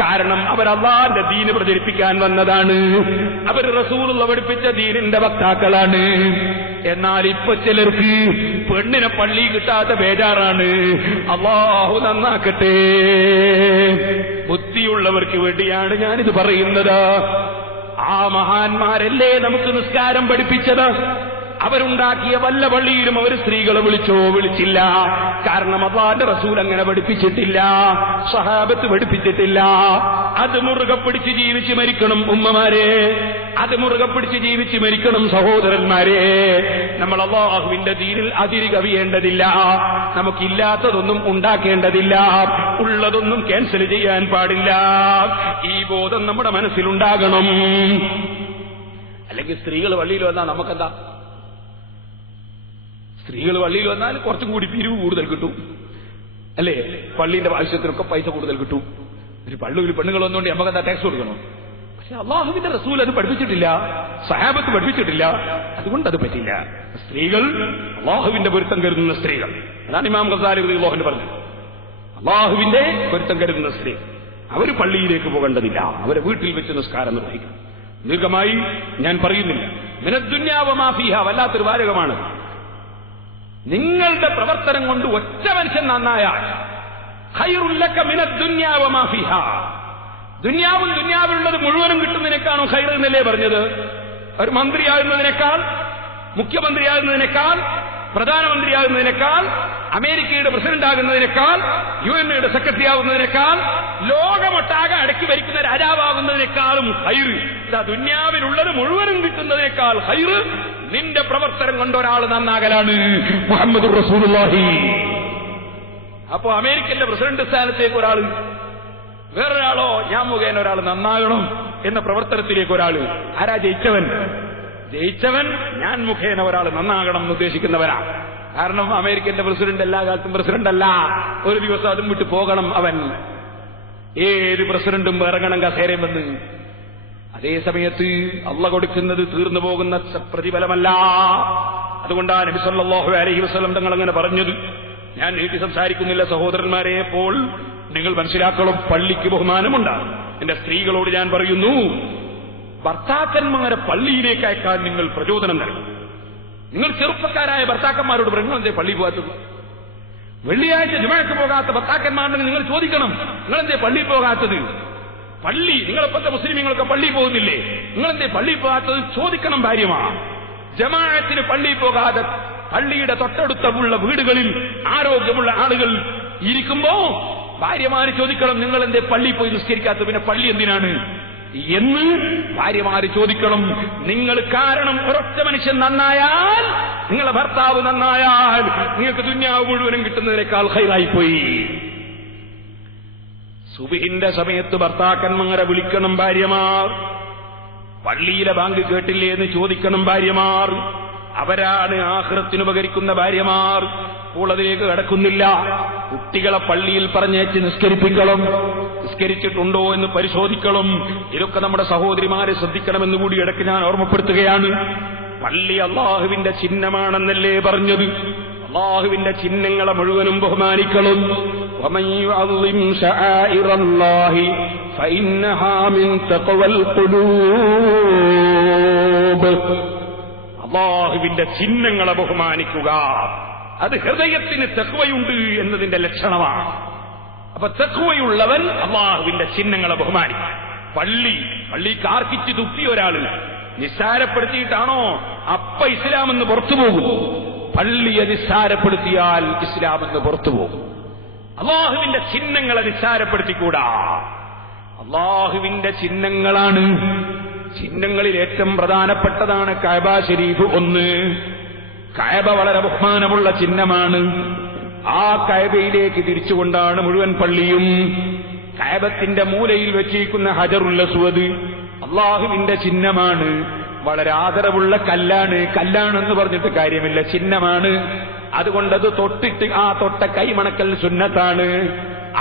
കാരണം അവർ അല്ലാഹുവിന്റെ ദീന് പ്രചരിപ്പിക്കാൻ വന്നതാണ്, അവർ റസൂലുള്ള പഠിപ്പിച്ച ദീനിന്റെ വക്താക്കളാണ്. എന്നാൽ ഇപ്പൊ ചിലർക്ക് പെണ്ണിനെ പള്ളി കിട്ടാത്ത ബേജാറാണ്. അല്ലാഹു നന്നാക്കട്ടെ. ബുദ്ധിയുള്ളവർക്ക് വേണ്ടിയാണ് ഞാനിത് പറയുന്നത്. ആ മഹാന്മാരല്ലേ നമുക്ക് നിസ്കാരം പഠിപ്പിച്ചത്? അവരുണ്ടാക്കിയ വല്ല പള്ളിയിലും അവർ സ്ത്രീകളെ വിളിച്ചോ? വിളിച്ചില്ല. കാരണം അല്ലാഹുവിന്റെ റസൂൽ അങ്ങനെ പഠിപ്പിച്ചിട്ടില്ല, സ്വഹാബത്ത് പഠിപ്പിച്ചിട്ടില്ല. അത് മുറുകെ പിടിച്ച് ജീവിച്ച് മരിക്കണം ഉമ്മമാരെ, അത് മുറുകെ പിടിച്ച് ജീവിച്ച് മരിക്കണം സഹോദരന്മാരെ. നമ്മൾ അല്ലാഹുവിന്റെ ദീനിൽ അതിര് കവിയേണ്ടതില്ല, നമുക്കില്ലാത്തതൊന്നും ഉണ്ടാക്കേണ്ടതില്ല, ഉള്ളതൊന്നും ക്യാൻസൽ ചെയ്യാൻ പാടില്ല. ഈ ബോധം നമ്മുടെ മനസ്സിലുണ്ടാകണം. അല്ലെങ്കിൽ സ്ത്രീകൾ പള്ളിയിൽ വന്നാൽ നമുക്കെന്താ? സ്ത്രീകൾ പള്ളിയിൽ വന്നാൽ കുറച്ചും കൂടി പിരിവ് കൂടുതൽ കിട്ടും അല്ലേ? പള്ളിന്റെ ആവശ്യത്തിനൊക്കെ പൈസ കൂടുതൽ കിട്ടും. ഒരു പള്ളിയിൽ പെണ്ണുങ്ങൾ വന്നുകൊണ്ട് നമുക്കെന്താ ടാക്സ് കൊടുക്കണം? പക്ഷെ അല്ലാഹുവിന്റെ റസൂൽ അത് പഠിപ്പിച്ചിട്ടില്ല, സഹാബത്ത് പഠിപ്പിച്ചിട്ടില്ല. അതുകൊണ്ട് അത് പറ്റില്ല. സ്ത്രീകൾ അല്ലാഹുവിന്റെ പൊരുത്തം കരുതുന്ന സ്ത്രീകൾ. അതാണ് ഇമാം ഗസാലി റളിയല്ലാഹു അൻഹു പറഞ്ഞത്. അള്ളാഹുവിന്റെ പൊരുത്തം കരുതുന്ന സ്ത്രീ അവർ പള്ളിയിലേക്ക് പോകേണ്ടതില്ല, അവരെ വീട്ടിൽ വെച്ച് നിസ്കാരം നിർവഹിക്കണം. ദീർഘമായി ഞാൻ പറയുന്നില്ല. മിനദ്ദുന്യാവ മാ ഫീഹാ വല്ലാത്തൊരു വാചകമാണ്. നിങ്ങളുടെ പ്രവർത്തനം കൊണ്ട് ഒറ്റ മനുഷ്യൻ നന്നായാൽ ഖൈറുൽ ലക മിനദ്ദുന്യാവ മാ ഫീഹാ, ദുന്യാവും ദുന്യാവിലുള്ളത് മുഴുവനും കിട്ടുന്നതിനേക്കാളും ഖൈർ എന്നല്ലേ പറഞ്ഞത്? ഒരു മന്ത്രിയാകുന്നതിനേക്കാൾ, മുഖ്യമന്ത്രിയാകുന്നതിനേക്കാൾ, പ്രധാനമന്ത്രിയാകുന്നതിനേക്കാൾ, അമേരിക്കയുടെ പ്രസിഡന്റ് ആകുന്നതിനേക്കാൾ, UN-യുടെ സെക്രട്ടറി ആകുന്നതിനേക്കാൾ, ലോകമൊട്ടാകെ അടക്കി ഭരിക്കുന്ന രാജാവാകുന്നതിനേക്കാളും ഖൈർ, ഇതാ ദുന്യാവിലുള്ളത് മുഴുവനും കിട്ടുന്നതിനേക്കാൾ ഖൈർ നിന്റെ പ്രവർത്തനം കൊണ്ട് ഒരാൾ നന്നാകലാണ്. മുഹമ്മദുർ റസൂലുള്ളാഹി. അപ്പോ അമേരിക്കന്റെ പ്രസിഡന്റ് സ്ഥാനത്തേക്ക് ഒരാൾ, വേറൊരാളോ ഞാൻ മുഖേന ഒരാൾ നന്നാകണം എന്ന പ്രവർത്തനത്തിലേക്ക് ഒരാൾ, ആരാ ജയിച്ചവൻ? ജയിച്ചവൻ ഞാൻ മുഖേന ഒരാൾ നന്നാകണം എന്ന് ഉദ്ദേശിക്കുന്നവരാ. കാരണം അമേരിക്കന്റെ പ്രസിഡന്റ് എല്ലാ കാലത്തും പ്രസിഡന്റ് അല്ല, ഒരു ദിവസം അതും വിട്ടു പോകണം അവൻ. ഏത് പ്രസിഡന്റും ഇറങ്ങണം കസേരമെന്ന്. അതേ സമയത്ത് അള്ളാഹ് കൊടുക്കുന്നത് തീർന്നു പോകുന്ന പ്രതിഫലമല്ല. അതുകൊണ്ടാണ് നബി സല്ലല്ലാഹു അലൈഹി വസല്ലം തങ്ങൾ അങ്ങനെ പറഞ്ഞത്. ഞാൻ നീട്ടി സംസാരിക്കുന്നില്ല സഹോദരന്മാരെ. അപ്പോൾ നിങ്ങൾ മനസ്സിലാക്കണം, പള്ളിക്ക് ബഹുമാനമുണ്ടാകും. എന്റെ സ്ത്രീകളോട് ഞാൻ പറയുന്നു, ഭർത്താക്കന്മാരെ പള്ളിയിലേക്ക് അയക്കാൻ നിങ്ങൾ പ്രചോദനം നൽകും. നിങ്ങൾ ചെറുപ്പക്കാരായ ഭർത്താക്കന്മാരോട് നിങ്ങൾ എന്തേ പള്ളി പോകാത്തത്? വെള്ളിയാഴ്ച ജുമഅക്ക് പോകാത്ത ഭർത്താക്കന്മാരുടെ നിങ്ങൾ ചോദിക്കണം, നിങ്ങൾ എന്തേ പള്ളി പോകാത്തത്? പള്ളി നിങ്ങളെപ്പോഴത്തെ മുസ്ലിമീങ്ങളൊക്കെ പള്ളി പോകുന്നില്ലേ, നിങ്ങളെന്തേ പള്ളി പോകാത്തത് ചോദിക്കണം ഭാര്യമാർ. ജമാഅത്തിന് പള്ളി പോകാതെ പള്ളിയുടെ തൊട്ടടുത്തുള്ള വീടുകളിൽ ആരോഗ്യമുള്ള ആളുകൾ ഇരിക്കുമ്പോ ഭാര്യമാര് ചോദിക്കണം, നിങ്ങൾ എന്തേ പള്ളി പോയി നിസ്കരിക്കാത്ത, പിന്നെ പള്ളി എന്തിനാണ് എന്ന് ഭാര്യമാര് ചോദിക്കണം. നിങ്ങൾ കാരണം ഒരൊറ്റ മനുഷ്യൻ നന്നായാൽ, നിങ്ങളെ ഭർത്താവ് നന്നായാൽ നിങ്ങൾക്ക് ദുന്യാവ് മുഴുവനും കിട്ടുന്നതിനേക്കാൾ ഖൈറായിപ്പോയി. സുബ്ഹിന്റെ സമയത്ത് ഭർത്താക്കന്മാരെ വിളിക്കണം ഭാര്യമാർ. പള്ളിയിലെ ബാങ്ക് കേട്ടില്ലേ എന്ന് ചോദിക്കണം ഭാര്യമാർ. അവരാണ് ആഖിറത്തിന് ഉപകരിക്കുന്ന ഭാര്യമാർ. അപ്പോൾ അതിലേക്ക് കടക്കുന്നില്ല. കുട്ടികളെ പള്ളിയിൽ പറഞ്ഞേച്ച് നിസ്കരിപ്പിക്കണം, നിസ്കരിച്ചിട്ടുണ്ടോ എന്ന് പരിശോധിക്കണം. ഇതൊക്കെ നമ്മുടെ സഹോദരിമാരെ ശ്രദ്ധിക്കണമെന്ന് കൂടി ഇടയ്ക്ക് ഞാൻ ഓർമ്മപ്പെടുത്തുകയാണ്. പള്ളി അള്ളാഹുവിന്റെ ചിഹ്നമാണെന്നല്ലേ പറഞ്ഞത്? അള്ളാഹുവിന്റെ ചിഹ്നങ്ങളെ മുഴുവനും ബഹുമാനിക്കണം. വമൻ യുഅള്ളിം ശആഇറല്ലാഹി ഫഇന്നഹാ മിൻ തഖ്വൽ ഖുലൂബ്. അള്ളാഹുവിന്റെ ചിഹ്നങ്ങളെ ബഹുമാനിക്കുക, അത് ഹൃദയത്തിന് തഖ്വയുണ്ട് എന്നതിന്റെ ലക്ഷണമാണ്. അപ്പൊ തഖ്വയുള്ളവൻ അള്ളാഹുവിന്റെ ചിഹ്നങ്ങളെ ബഹുമാനിക്കും. പള്ളി കാർക്കിച്ച് തുപ്പിയ ഒരാള് നിസ്സാരപ്പെടുത്തിയിട്ടാണോ അപ്പ ഇസ്ലാമെന്ന് പുറത്തുപോകും. പള്ളിയെ നിസ്സാരപ്പെടുത്തിയാൽ ഇസ്ലാമെന്ന് പുറത്തുപോകും. അള്ളാഹുവിന്റെ ചിഹ്നങ്ങളെ നിസ്സാരപ്പെടുത്തിക്കൂടാ. അള്ളാഹുവിന്റെ ചിഹ്നങ്ങളാണ്. ചിഹ്നങ്ങളിൽ ഏറ്റവും പ്രധാനപ്പെട്ടതാണ് കഅബ ശരീഫ്. ഒന്ന്, കഅബ വളരെ ബഹുമാനമുള്ള ചിഹ്നമാണ്. ആ കഅബയിലേക്ക് തിരിച്ചുകൊണ്ടാണ് മുഴുവൻ പള്ളിയും. കഅബത്തിന്റെ മൂലയിൽ വെച്ചിരിക്കുന്ന ഹജറുൽ അസ്വദ് അള്ളാഹുവിന്റെ ചിഹ്നമാണ്. വളരെ ആദരവുള്ള കല്ലാണ്. കല്ലാണെന്ന് പറഞ്ഞിട്ട് കാര്യമില്ല, ചിഹ്നമാണ്. അതുകൊണ്ടത് തൊട്ടിട്ട് ആ തൊട്ട കൈമണക്കൽ സുന്നത്താണ്.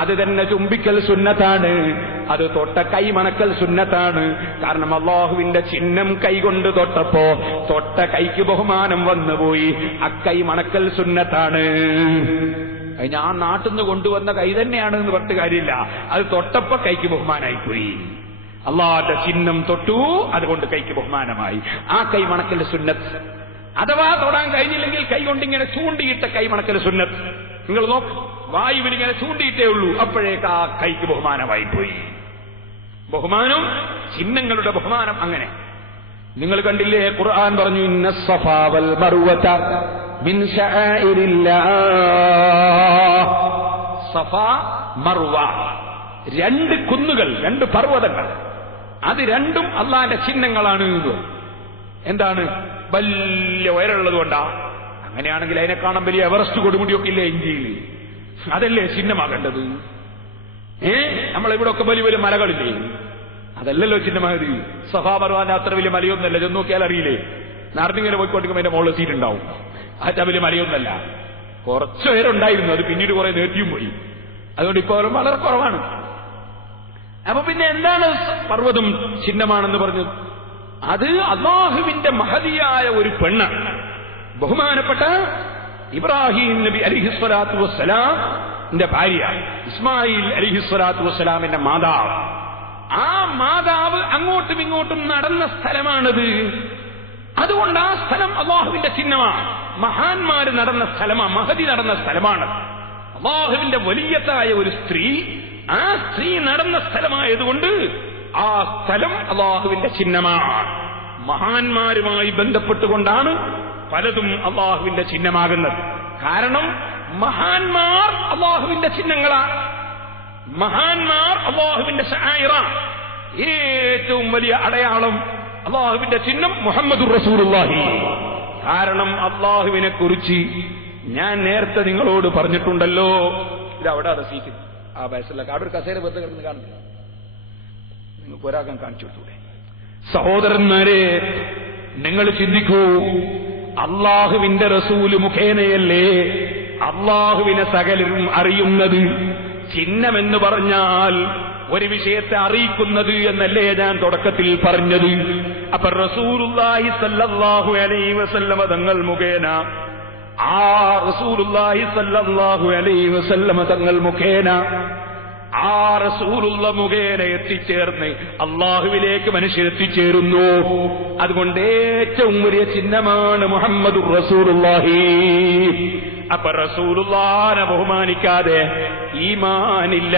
അത് തന്നെ ചുംബിക്കൽ സുന്നത്താണ്. അത് തൊട്ട കൈമണക്കൽ സുന്നത്താണ്. കാരണം അള്ളാഹുവിന്റെ ചിഹ്നം കൈകൊണ്ട് തൊട്ടപ്പോ തൊട്ട കൈക്ക് ബഹുമാനം വന്നുപോയി. അക്കൈ മണക്കൽ സുന്നത്താണ്. ഞാൻ നാട്ടിൽ നിന്ന് കൊണ്ടുവന്ന കൈ തന്നെയാണ് എന്ന് പറഞ്ഞിട്ട് കാര്യമില്ല. അത് തൊട്ടപ്പോ കൈക്ക് ബഹുമാനായിപ്പോയി. അള്ളാഹുന്റെ ചിഹ്നം തൊട്ടു, അതുകൊണ്ട് കൈക്ക് ബഹുമാനമായി. ആ കൈ മണക്കൽ സുന്നത്ത്. അഥവാ തൊടാൻ കഴിഞ്ഞില്ലെങ്കിൽ കൈ കൊണ്ടിങ്ങനെ ചൂണ്ടിയിട്ട കൈ മണക്കൽ സുന്നത്ത്. നിങ്ങൾ നോക്ക്, വായുവിനിങ്ങനെ ചൂണ്ടിയിട്ടേ ഉള്ളൂ, അപ്പോഴേക്ക് ആ കൈക്ക് ബഹുമാനമായി പോയി. ബഹുമാനം, ചിഹ്നങ്ങളുടെ ബഹുമാനം അങ്ങനെ. നിങ്ങൾ കണ്ടില്ലേ, ഖുർആൻ പറഞ്ഞു ഇന്ന സഫാ വൽ മർവത മിൻ ശആഇരില്ലാഹ്. സഫാ മർവ, രണ്ട് കുന്നുകൾ, രണ്ട് പർവ്വതങ്ങൾ, അത് രണ്ടും അള്ളാന്റെ ചിഹ്നങ്ങളാണ്. എന്താണ്? വലിയ ഉയരമുള്ളത് കൊണ്ടാ. അങ്ങനെയാണെങ്കിൽ അതിനെ കാണാൻ വലിയ എവറസ്റ്റ് കൊടുമുടിയൊക്കെ ഇല്ലേ ഇന്ത്യയിൽ? അതല്ലേ ചിഹ്നമാകേണ്ടത്? നമ്മളിവിടെ ഒക്കെ വലിയ വലിയ മലകളില്ലേ? അതല്ലല്ലോ ചിഹ്നമായത്. സഫാ മർവാന്റെ അത്ര വലിയ മലയൊന്നല്ല. ചെന്ന് നോക്കിയാൽ അറിയില്ലേ, നടന്നിങ്ങനെ പോയിക്കൊണ്ടിരിക്കുമ്പോൾ അതിന്റെ മുകളിൽ എത്തിയിട്ടുണ്ടാവും. അത് വലിയ മലയൊന്നല്ല, കുറച്ച് ഉയരമുണ്ടായിരുന്നു. അത് പിന്നീട് കുറെ നേർത്തിയും പോയി. അതുകൊണ്ട് ഇപ്പോൾ വളരെ കുറവാണ്. അപ്പൊ പിന്നെ എന്താണ് പർവ്വതം ചിഹ്നമാണെന്ന് പറഞ്ഞത്? അത് അല്ലാഹുവിന്റെ മഹദിയായ ഒരു പെണ്ണ്, ബഹുമാനപ്പെട്ട ഇബ്രാഹിം നബി അലൈഹിസ്സലാത്തു വസ്സലാം എന്റെ ഭാര്യ ഇസ്മായിൽ അലൈഹിസ്സലാത്തു വസ്സലാമിന്റെ മാതാവ്. ആ മാതാവ് അങ്ങോട്ടും ഇങ്ങോട്ടും നടന്ന സ്ഥലമാണത്. അതുകൊണ്ട് ആ സ്ഥലം അല്ലാഹുവിന്റെ ചിഹ്നമാണ്. മഹാന്മാര് നടന്ന സ്ഥലമാണ്, മഹദി നടന്ന സ്ഥലമാണ്. അല്ലാഹുവിന്റെ വലിയതായ ഒരു സ്ത്രീ, ആ സ്ത്രീ നടന്ന സ്ഥലമായതുകൊണ്ട് ആ സ്ഥലം അല്ലാഹുവിന്റെ ചിഹ്നമാണ്. മഹാന്മാരുമായി ബന്ധപ്പെട്ടുകൊണ്ടാണ് പലതും അല്ലാഹുവിന്റെ ചിഹ്നമാകുന്നത്. കാരണം മഹാന്മാർ അല്ലാഹുവിന്റെ ചിഹ്നങ്ങളാണ്. മഹാന്മാർ അല്ലാഹുവിന്റെ ശആയിറാണ്. ഏറ്റവും വലിയ അടയാളം അല്ലാഹുവിന്റെ ചിഹ്നം മുഹമ്മദുർ റസൂലുള്ളാഹി. കാരണം അല്ലാഹുവിനെ കുറിച്ച് ഞാൻ നേരത്തെ നിങ്ങളോട് പറഞ്ഞിട്ടുണ്ടല്ലോ. ഇത് അവിടെ റസീറ്റ് ആ വയസ്സല്ല അവിടെ ഒരു കസേര വെറുതെ കിടന്ന് കാണുന്നില്ല, നിങ്ങൾക്ക് ഒരാൾക്കാൻ കാണിച്ചു കൊടുത്തൂടെ? സഹോദരന്മാരെ, നിങ്ങൾ ചിന്തിക്കൂ, അല്ലാഹുവിന്റെ റസൂല് മുഖേനയല്ലേ അല്ലാഹുവിനെ സകലരും അറിയുന്നത്. ചിഹ്നമെന്ന് പറഞ്ഞാൽ ഒരു വിഷയത്തെ അറിയിക്കുന്നത് എന്നല്ലേ ഞാൻ തുടക്കത്തിൽ പറഞ്ഞത്. അപ്പൊ റസൂലുള്ളാഹി സ്വല്ലല്ലാഹു അലൈഹി വസല്ലമ തങ്ങൾ മുഖേന, ആ റസൂലുള്ളാഹി സ്വല്ലല്ലാഹു അലൈഹി വസല്ലമ തങ്ങൾ മുഖേന, ആ റസൂലുള്ള മുഖേന എത്തിച്ചേർന്ന് അല്ലാഹുവിലേക്ക് മനുഷ്യരെത്തിച്ചേരുന്നു. അതുകൊണ്ട് ഏറ്റവും വലിയ ചിഹ്നമാണ് മുഹമ്മദുർ റസൂലുള്ളാഹി. അപ്പൊ റസൂലുള്ളാഹിനെ ബഹുമാനിക്കാതെ ഈമാനില്ല.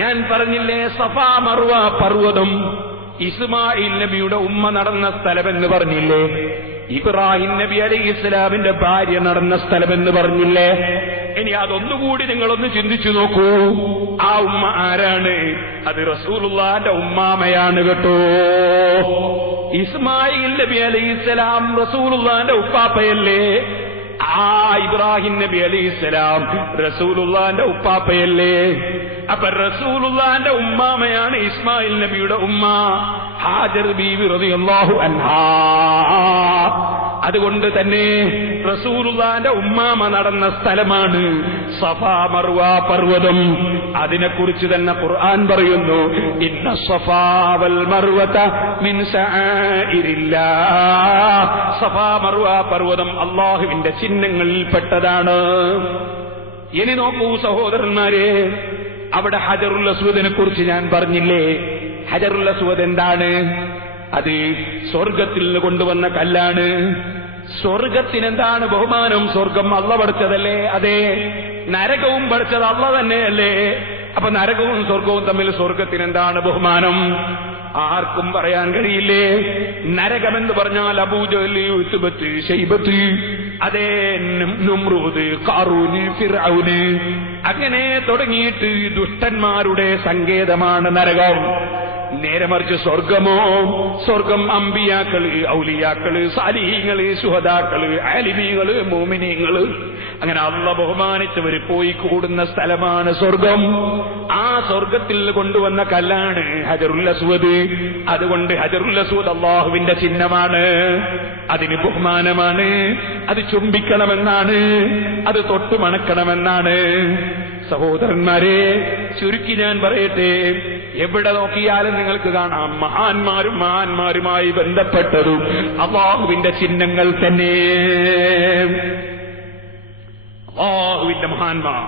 ഞാൻ പറഞ്ഞില്ലേ, സഫാ മർവ പർവ്വതം ഇസ്മായിൽ നബിയുടെ ഉമ്മ നടന്ന സ്ഥലമെന്ന് പറഞ്ഞില്ലേ? ഇബ്രാഹിം നബി അലൈഹി ഇസ്ലാമിന്റെ ഭാര്യ നടന്ന സ്ഥലമെന്ന് പറഞ്ഞില്ലേ? ഇനി അതൊന്നുകൂടി നിങ്ങളൊന്ന് ചിന്തിച്ചു നോക്കൂ. ആ ഉമ്മ ആരാണ്? അത് റസൂലുള്ളാഹിന്റെ ഉമ്മാമയാണ് കേട്ടോ. ഇസ്മായിൽ നബി അലൈഹി ഇസ്ലാം റസൂലുള്ളാഹിന്റെ ഉപ്പാപ്പയല്ലേ? ആ ഇബ്രാഹിം നബി അലൈഹി ഇസ്ലാം റസൂലുള്ളാഹിന്റെ ഉപ്പാപ്പയല്ലേ? അപ്പൊ റസൂലുള്ളാഹിന്റെ ഉമ്മാമയാണ് ഇസ്മായിൽ നബിയുടെ ഉമ്മ ഹാജർ ബീവി റളിയല്ലാഹു അൻഹാ. അതുകൊണ്ട് തന്നെ റസൂലുള്ളാഹിന്റെ ഉമ്മാമ നടന്ന സ്ഥലമാണ് സഫാ മർവ പർവ്വതം. അതിനെക്കുറിച്ച് തന്നെ ഖുർആൻ പറയുന്നു, ഇന്ന സഫാ വൽ മർവത മിൻ ശആഇരില്ലാഹ്. സഫാ മർവ പർവ്വതം അല്ലാഹുവിന്റെ ചിഹ്നങ്ങളിൽപ്പെട്ടതാണ്. ഇനി നോക്കൂ സഹോദരന്മാരെ, അവിടെ ഹജറുൽ അസ്വദിനെ കുറിച്ച് ഞാൻ പറഞ്ഞില്ലേ? ഹജറുൽ അസ്വദ് എന്താണ്? അത് സ്വർഗത്തിൽ നിന്ന് കൊണ്ടുവന്ന കല്ലാണ്. സ്വർഗത്തിനെന്താണ് ബഹുമാനം? സ്വർഗം അള്ള പഠിച്ചതല്ലേ? അതെ. നരകവും പഠിച്ചത് അള്ള തന്നെയല്ലേ? അപ്പൊ നരകവും സ്വർഗവും തമ്മിൽ സ്വർഗത്തിനെന്താണ് ബഹുമാനം? ആർക്കും പറയാൻ കഴിയില്ലേ. നരകമെന്ന് പറഞ്ഞാൽ അബൂജഹൽ, ഉത്ബത്ത്, ശൈബത്ത്, അതേ നമ്രൂദ്, ഖാറൂന്, ഫിർഔന്, അങ്ങനെ തുടങ്ങിയിട്ട് ദുഷ്ടന്മാരുടെ സങ്കേതമാണ് നരകം. നേരെ മറിച്ച് സ്വർഗമോ, സ്വർഗം അമ്പിയാക്കള്, ഔലിയാക്കള്, സാലിഹീങ്ങള്, ശുഹദാക്കള്, ആലിമീങ്ങള്, മോമിനീങ്ങള്, അങ്ങനെ അള്ള ബഹുമാനിച്ചവര് പോയി കൂടുന്ന സ്ഥലമാണ് സ്വർഗം. ആ സ്വർഗത്തിൽ കൊണ്ടുവന്ന കല്ലാണ് ഹജറുൽ അസ്വദ്. അതുകൊണ്ട് ഹജറുൽ അസ്വദ് അല്ലാഹുവിന്റെ ചിഹ്നമാണ്. അതിന് ബഹുമാനമാണ്. അത് ചുംബിക്കണമെന്നാണ്, അത് തൊട്ടു മണക്കണമെന്നാണ്. സഹോദരന്മാരെ, ചുരുക്കി ഞാൻ പറയട്ടെ, എവിടെ നോക്കിയാലും നിങ്ങൾക്ക് കാണാം മഹാന്മാരുമായി ബന്ധപ്പെട്ടതും അല്ലാഹുവിന്റെ ചിഹ്നങ്ങൾ തന്നെ. അല്ലാഹുവിന്റെ മഹാന്മാർ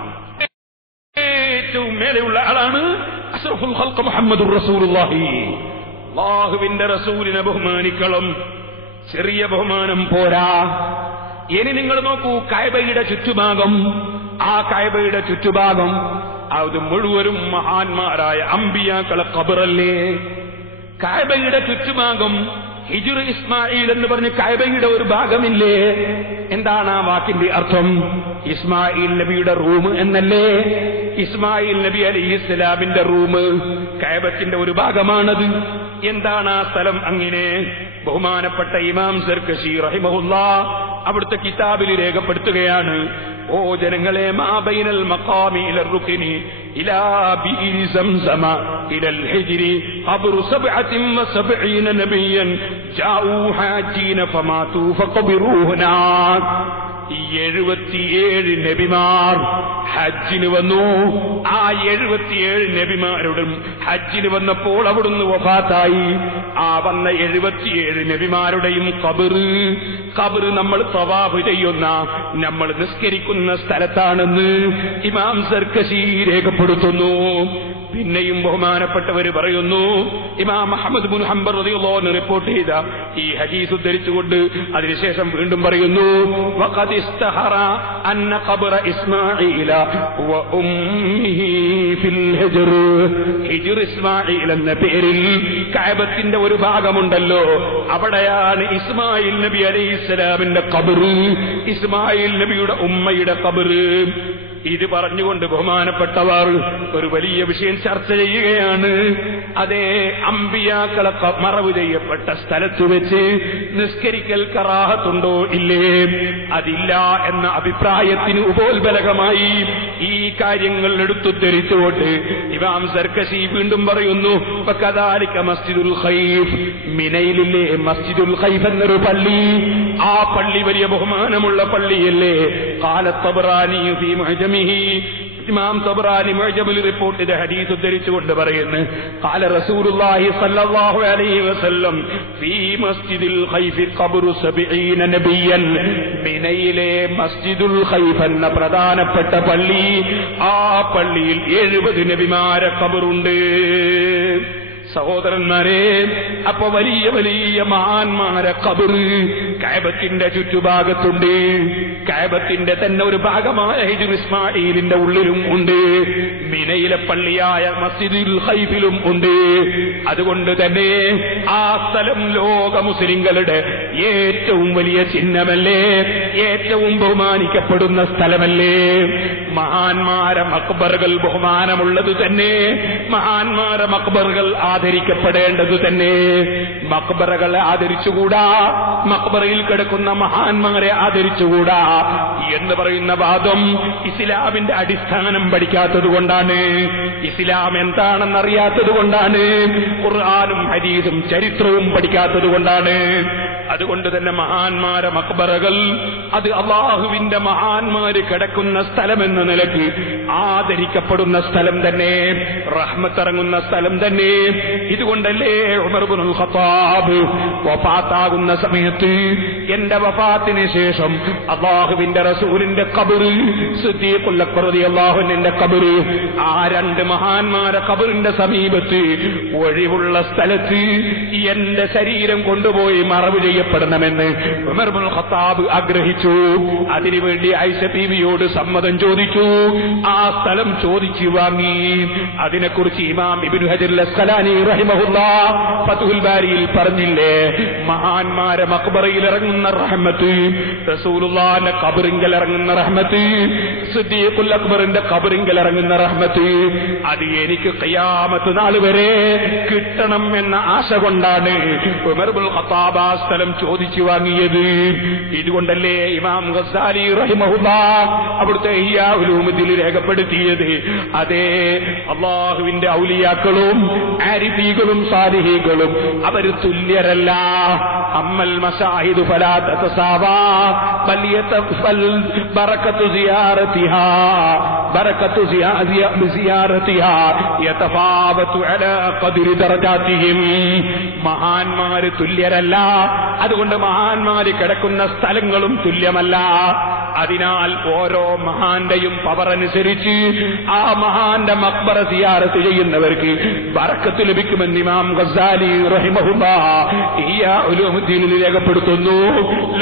ഏറ്റവും മേലെയുള്ള ആളാണ് അഷ്റഫുൽ ഖൽഖ് മുഹമ്മദുർ റസൂലുള്ളാഹി. അല്ലാഹുവിന്റെ റസൂലിനെ ബഹുമാനിക്കണം. ചെറിയ ബഹുമാനം പോരാ. ഇനി നിങ്ങൾ നോക്കൂ, കഅബയുടെ ചുറ്റുഭാഗം, ആ കഅബയുടെ ചുറ്റുഭാഗം അത് മുഴുവനും മഹാന്മാരായ അമ്പിയാക്കളെ ഖബറല്ലേ? കഅബയുടെ ചുറ്റുഭാഗം ഹിജ്ർ ഇസ്മായിൽ എന്ന് പറഞ്ഞ് കഅബയുടെ ഒരു ഭാഗമില്ലേ? എന്താണ് ആ വാക്കിന്റെ അർത്ഥം? ഇസ്മായിൽ നബിയുടെ റൂം എന്നല്ലേ? ഇസ്മായിൽ നബി അലൈഹിസ്സലാമിന്റെ റൂം കഅബത്തിന്റെ ഒരു ഭാഗമാണത്. എന്താണ് ആ സ്ഥലം അങ്ങനെ? ബഹുമാനപ്പെട്ട ഇമാം സർകശി റഹിമഹുല്ലാഹ് അവിടുത്തെ കിതാബിൽ രേഖപ്പെടുത്തുകയാണ്, ഓ ജനങ്ങളെ, മാ ബൈനൽ മഖാമി ഇലർ റുക്നി ഇലാ ബിഇരി സംസമ ഇലൽ ഹിജ്രി ഖബ്റു 77 നബിയ്യൻ ജാഊ ഹാജീന ഫമാതു ഫഖബിറൂഹുനാ. 77 നബിമാർ ഹജ്ജിന് വന്നു. ആ 77 നബിമാരോടും ഹജ്ജിന് വന്നപ്പോൾ അവിടുന്ന് വഫാത്തായി. ആ വന്ന 77 നബിമാരുടെയും ഖബർ നമ്മൾ തവാഫ് ചെയ്യുന്ന, നമ്മൾ നിസ്കരിക്കുന്ന സ്ഥലത്താണെന്ന് ഇമാം സർക്കശി രേഖപ്പെടുത്തുന്നു. പിന്നെയും ബഹുമാനപ്പെട്ടവർ പറയുന്നു, ഇമാം അഹ്മദ് ബിൻ ഹംബൽ റളിയല്ലാഹു അൻഹു റിപ്പോർട്ട് ചെയ്ത ഈ ഹദീസ് ഉദ്ധരിച്ചുകൊണ്ട് അതിനുശേഷം വീണ്ടും പറയുന്നു, വഖദ് ഇസ്തഹറ അന്ന ഖബ്റ ഇസ്മാഈല വ ഉമ്മിഹി ഫിൽ ഹിജ്ർ. ഹിജ്ർ ഇസ്മാഈൽ എന്ന പേരിൽ കഅബത്തിന്റെ ഒരു ഭാഗമുണ്ടല്ലോ, അവിടെയാണ് ഇസ്മായിൽ നബി അലൈഹിസ്സലാമിന്റെ ഖബർ, ഇസ്മായിൽ നബിയുടെ ഉമ്മയുടെ ഖബർ. ഇത് പറഞ്ഞുകൊണ്ട് ബഹുമാനപ്പെട്ടവർ ഒരു വലിയ വിഷയം ചർച്ച ചെയ്യുകയാണ്. അതേ, അമ്പിയാക്കളെ മറവ് ചെയ്യപ്പെട്ട സ്ഥലത്ത് വെച്ച് നിസ്കരിക്കൽ കറാഹത്തുണ്ടോ ഇല്ലേ? അതില്ല എന്ന അഭിപ്രായത്തിന് ഉപോത്ബലകമായി ഈ കാര്യങ്ങൾ എടുത്തുദ്ധരിച്ചുകൊണ്ട് ഇമാം സർക്കശി വീണ്ടും പറയുന്നു, കദാലിക മസ്ജിദുൽ ഖൈഫ്, മിനയിലില്ലേ മസ്ജിദുൽ ഖൈഫ് എന്നൊരു പള്ളി, ആ പള്ളി വലിയ ബഹുമാനമുള്ള പള്ളിയല്ലേ? ഖാലത്ത് തബ്റാനി ഫീ മുഅ്ജമിഹി, ഇമാം തബ്റാനി മുഅ്ജമിൽ റിപ്പോർട്ട് ചെയ്ത ഹദീസ് ഉദ്ധരിച്ചുകൊണ്ട് പറയുന്നു, ഖാല റസൂലുള്ളാഹി സ്വല്ലല്ലാഹു അലൈഹി വസല്ലം ഫീ മസ്ജിദിൽ ഖൈഫ് ഖബ്റു 70 നബിയൻ. മിനയിലെ മസ്ജിദുൽ ഖൈഫ് എന്ന പ്രധാനപ്പെട്ട പള്ളി, ആ പള്ളിയിൽ 70 നബിമാരെ ഖബറുണ്ട്. സഹോദരന്മാരെ, അപ്പൊ വലിയ വലിയ മഹാന്മാരെ ഖബർ കഅബത്തിന്റെ ചുറ്റുഭാഗത്തുണ്ട്. കഅബത്തിന്റെ തന്നെ ഒരു ഭാഗമായ ഹിജ്ർ ഇസ്മാഈലിന്റെ ഉള്ളിലും ഉണ്ട്, മിനയിലെ പള്ളിയായ മസ്ജിദുൽ ഖൈഫിലും ഉണ്ട്. അതുകൊണ്ട് തന്നെ ആ സ്ഥലം ലോക മുസ്ലിങ്ങളുടെ ഏറ്റവും വലിയ ചിഹ്നമല്ലേ, ഏറ്റവും ബഹുമാനിക്കപ്പെടുന്ന സ്ഥലമല്ലേ? മഹാന്മാരെ മക്ബറുകൾ ബഹുമാനമുള്ളത് തന്നെ, മഹാന്മാരെ മക്ബറുകൾ ആദരിക്കപ്പെടേണ്ടത് തന്നെ. മക്ബറകളെ ആദരിച്ചുകൂടാ, മക്ബറയിൽ കിടക്കുന്ന മഹാന്മാരെ ആദരിച്ചുകൂടാ എന്ന് പറയുന്ന വാദം ഇസ്ലാമിന്റെ അടിസ്ഥാനം പഠിക്കാത്തത് കൊണ്ടാണ്, ഇസ്ലാം എന്താണെന്നറിയാത്തത് കൊണ്ടാണ്, ഖുർആനും ഹദീസും ചരിത്രവും പഠിക്കാത്തത് കൊണ്ടാണ്. അതുകൊണ്ട് തന്നെ മഹാന്മാരെ മക്ബറകൾ അത് അള്ളാഹുവിന്റെ മഹാന്മാര് കിടക്കുന്ന സ്ഥലമെന്ന നിലയ്ക്ക് ആദരിക്കപ്പെടുന്ന സ്ഥലം തന്നെ, റഹ്മത്തിറങ്ങുന്ന സ്ഥലം തന്നെ. ഇതുകൊണ്ടല്ലേ ഉമർ ഇബ്നുൽ ഖത്താബ് വഫാത്താകുന്ന സമയത്ത്, എന്റെ വഫാത്തിന് ശേഷം അള്ളാഹുവിന്റെ റസൂലിന്റെ ഖബർ, സിദ്ദീഖുൽ അക്ബർ റളിയല്ലാഹു അൻഹുവിന്റെ ഖബർ, ആ രണ്ട് മഹാന്മാരെ ഖബറിന്റെ സമീപത്ത് ഒഴിവുള്ള സ്ഥലത്ത് എന്റെ ശരീരം കൊണ്ടുപോയി മറവ് ചെയ്യപ്പെടണമെന്ന് ഉമർ ഇബ്നുൽ ഖത്താബ് ആഗ്രഹിച്ചു. അതിനുവേണ്ടി ആയിഷ ബീവിയോട് സമ്മതം ചോദിച്ചു. ആ സ്ഥലം ചോദിച്ചു വാങ്ങി. അതിനെക്കുറിച്ച് ഇമാം ഇബ്നു ഹജർ അസ്ഖലാനി റഹിമഹുല്ലാഹ് ഫത്ഹുൽ ബാരിയിൽ പറഞ്ഞില്ലേ, മഹാന്മാരെ മഖ്ബറയിൽ ഇറങ്ങുന്ന റഹ്മത്ത്, റസൂലുള്ളാഹിന്റെ ഖബറിങ്കൽ ഇറങ്ങുന്ന റഹ്മത്ത്, സിദ്ദീഖുൽ അക്ബറിന്റെ ഖബറിങ്കൽ ഇറങ്ങുന്ന റഹ്മത്ത്, അത് എനിക്ക് ഖിയാമത്ത് നാൾ വരെ കിട്ടണം എന്ന ആശ കൊണ്ടാണ് ഉമർ ഇബ്നുൽ ഖത്താബ് ആ സ്ഥലം ചോദിച്ചു വാങ്ങിയത്. ഇതുകൊണ്ടല്ലേ ഇമാം ഗസാലി റഹിമഹുല്ലാഹ് അവിടുത്തെ ഇഹ്യാ ഉലൂമുദ്ദീൻ രേഖപ്പെടുത്തിയത്, അതേ അല്ലാഹുവിന്റെ ഔലിയാക്കളും ആരിഫീകളും സാലിഹീകളും അവര് തുല്യരല്ല. അമ്മൽ മശാഹിദു ഫലാ തതസാവാ ബൽ യതഫൽ ബറകത്തു സിയാറതിഹാ ബറകത്തു സിയാറതിഹാ യതഫാവതു അലാ ഖദ്രി ദറജാതിഹിം. മഹാന്മാര് തുല്യരല്ല, അതുകൊണ്ട് മഹാന്മാര് കിടക്കുന്ന സ്ഥലങ്ങളും തുല്യമല്ല. അതിനാൽ ഓരോ മഹാന്റെയും പവർ അനുസരിച്ച് ആ മഹാന്റെ മഖ്ബറ സിയാറത്ത് ചെയ്യുന്നവർക്ക് ബറക്കത്ത് ലഭിക്കുമെന്ന് ഇമാം ഗസാലി റഹിമഹുല്ലാഹ് ഇഹ്യാ ഉലൂമുദ്ദീനിൽ രേഖപ്പെടുത്തുന്നു.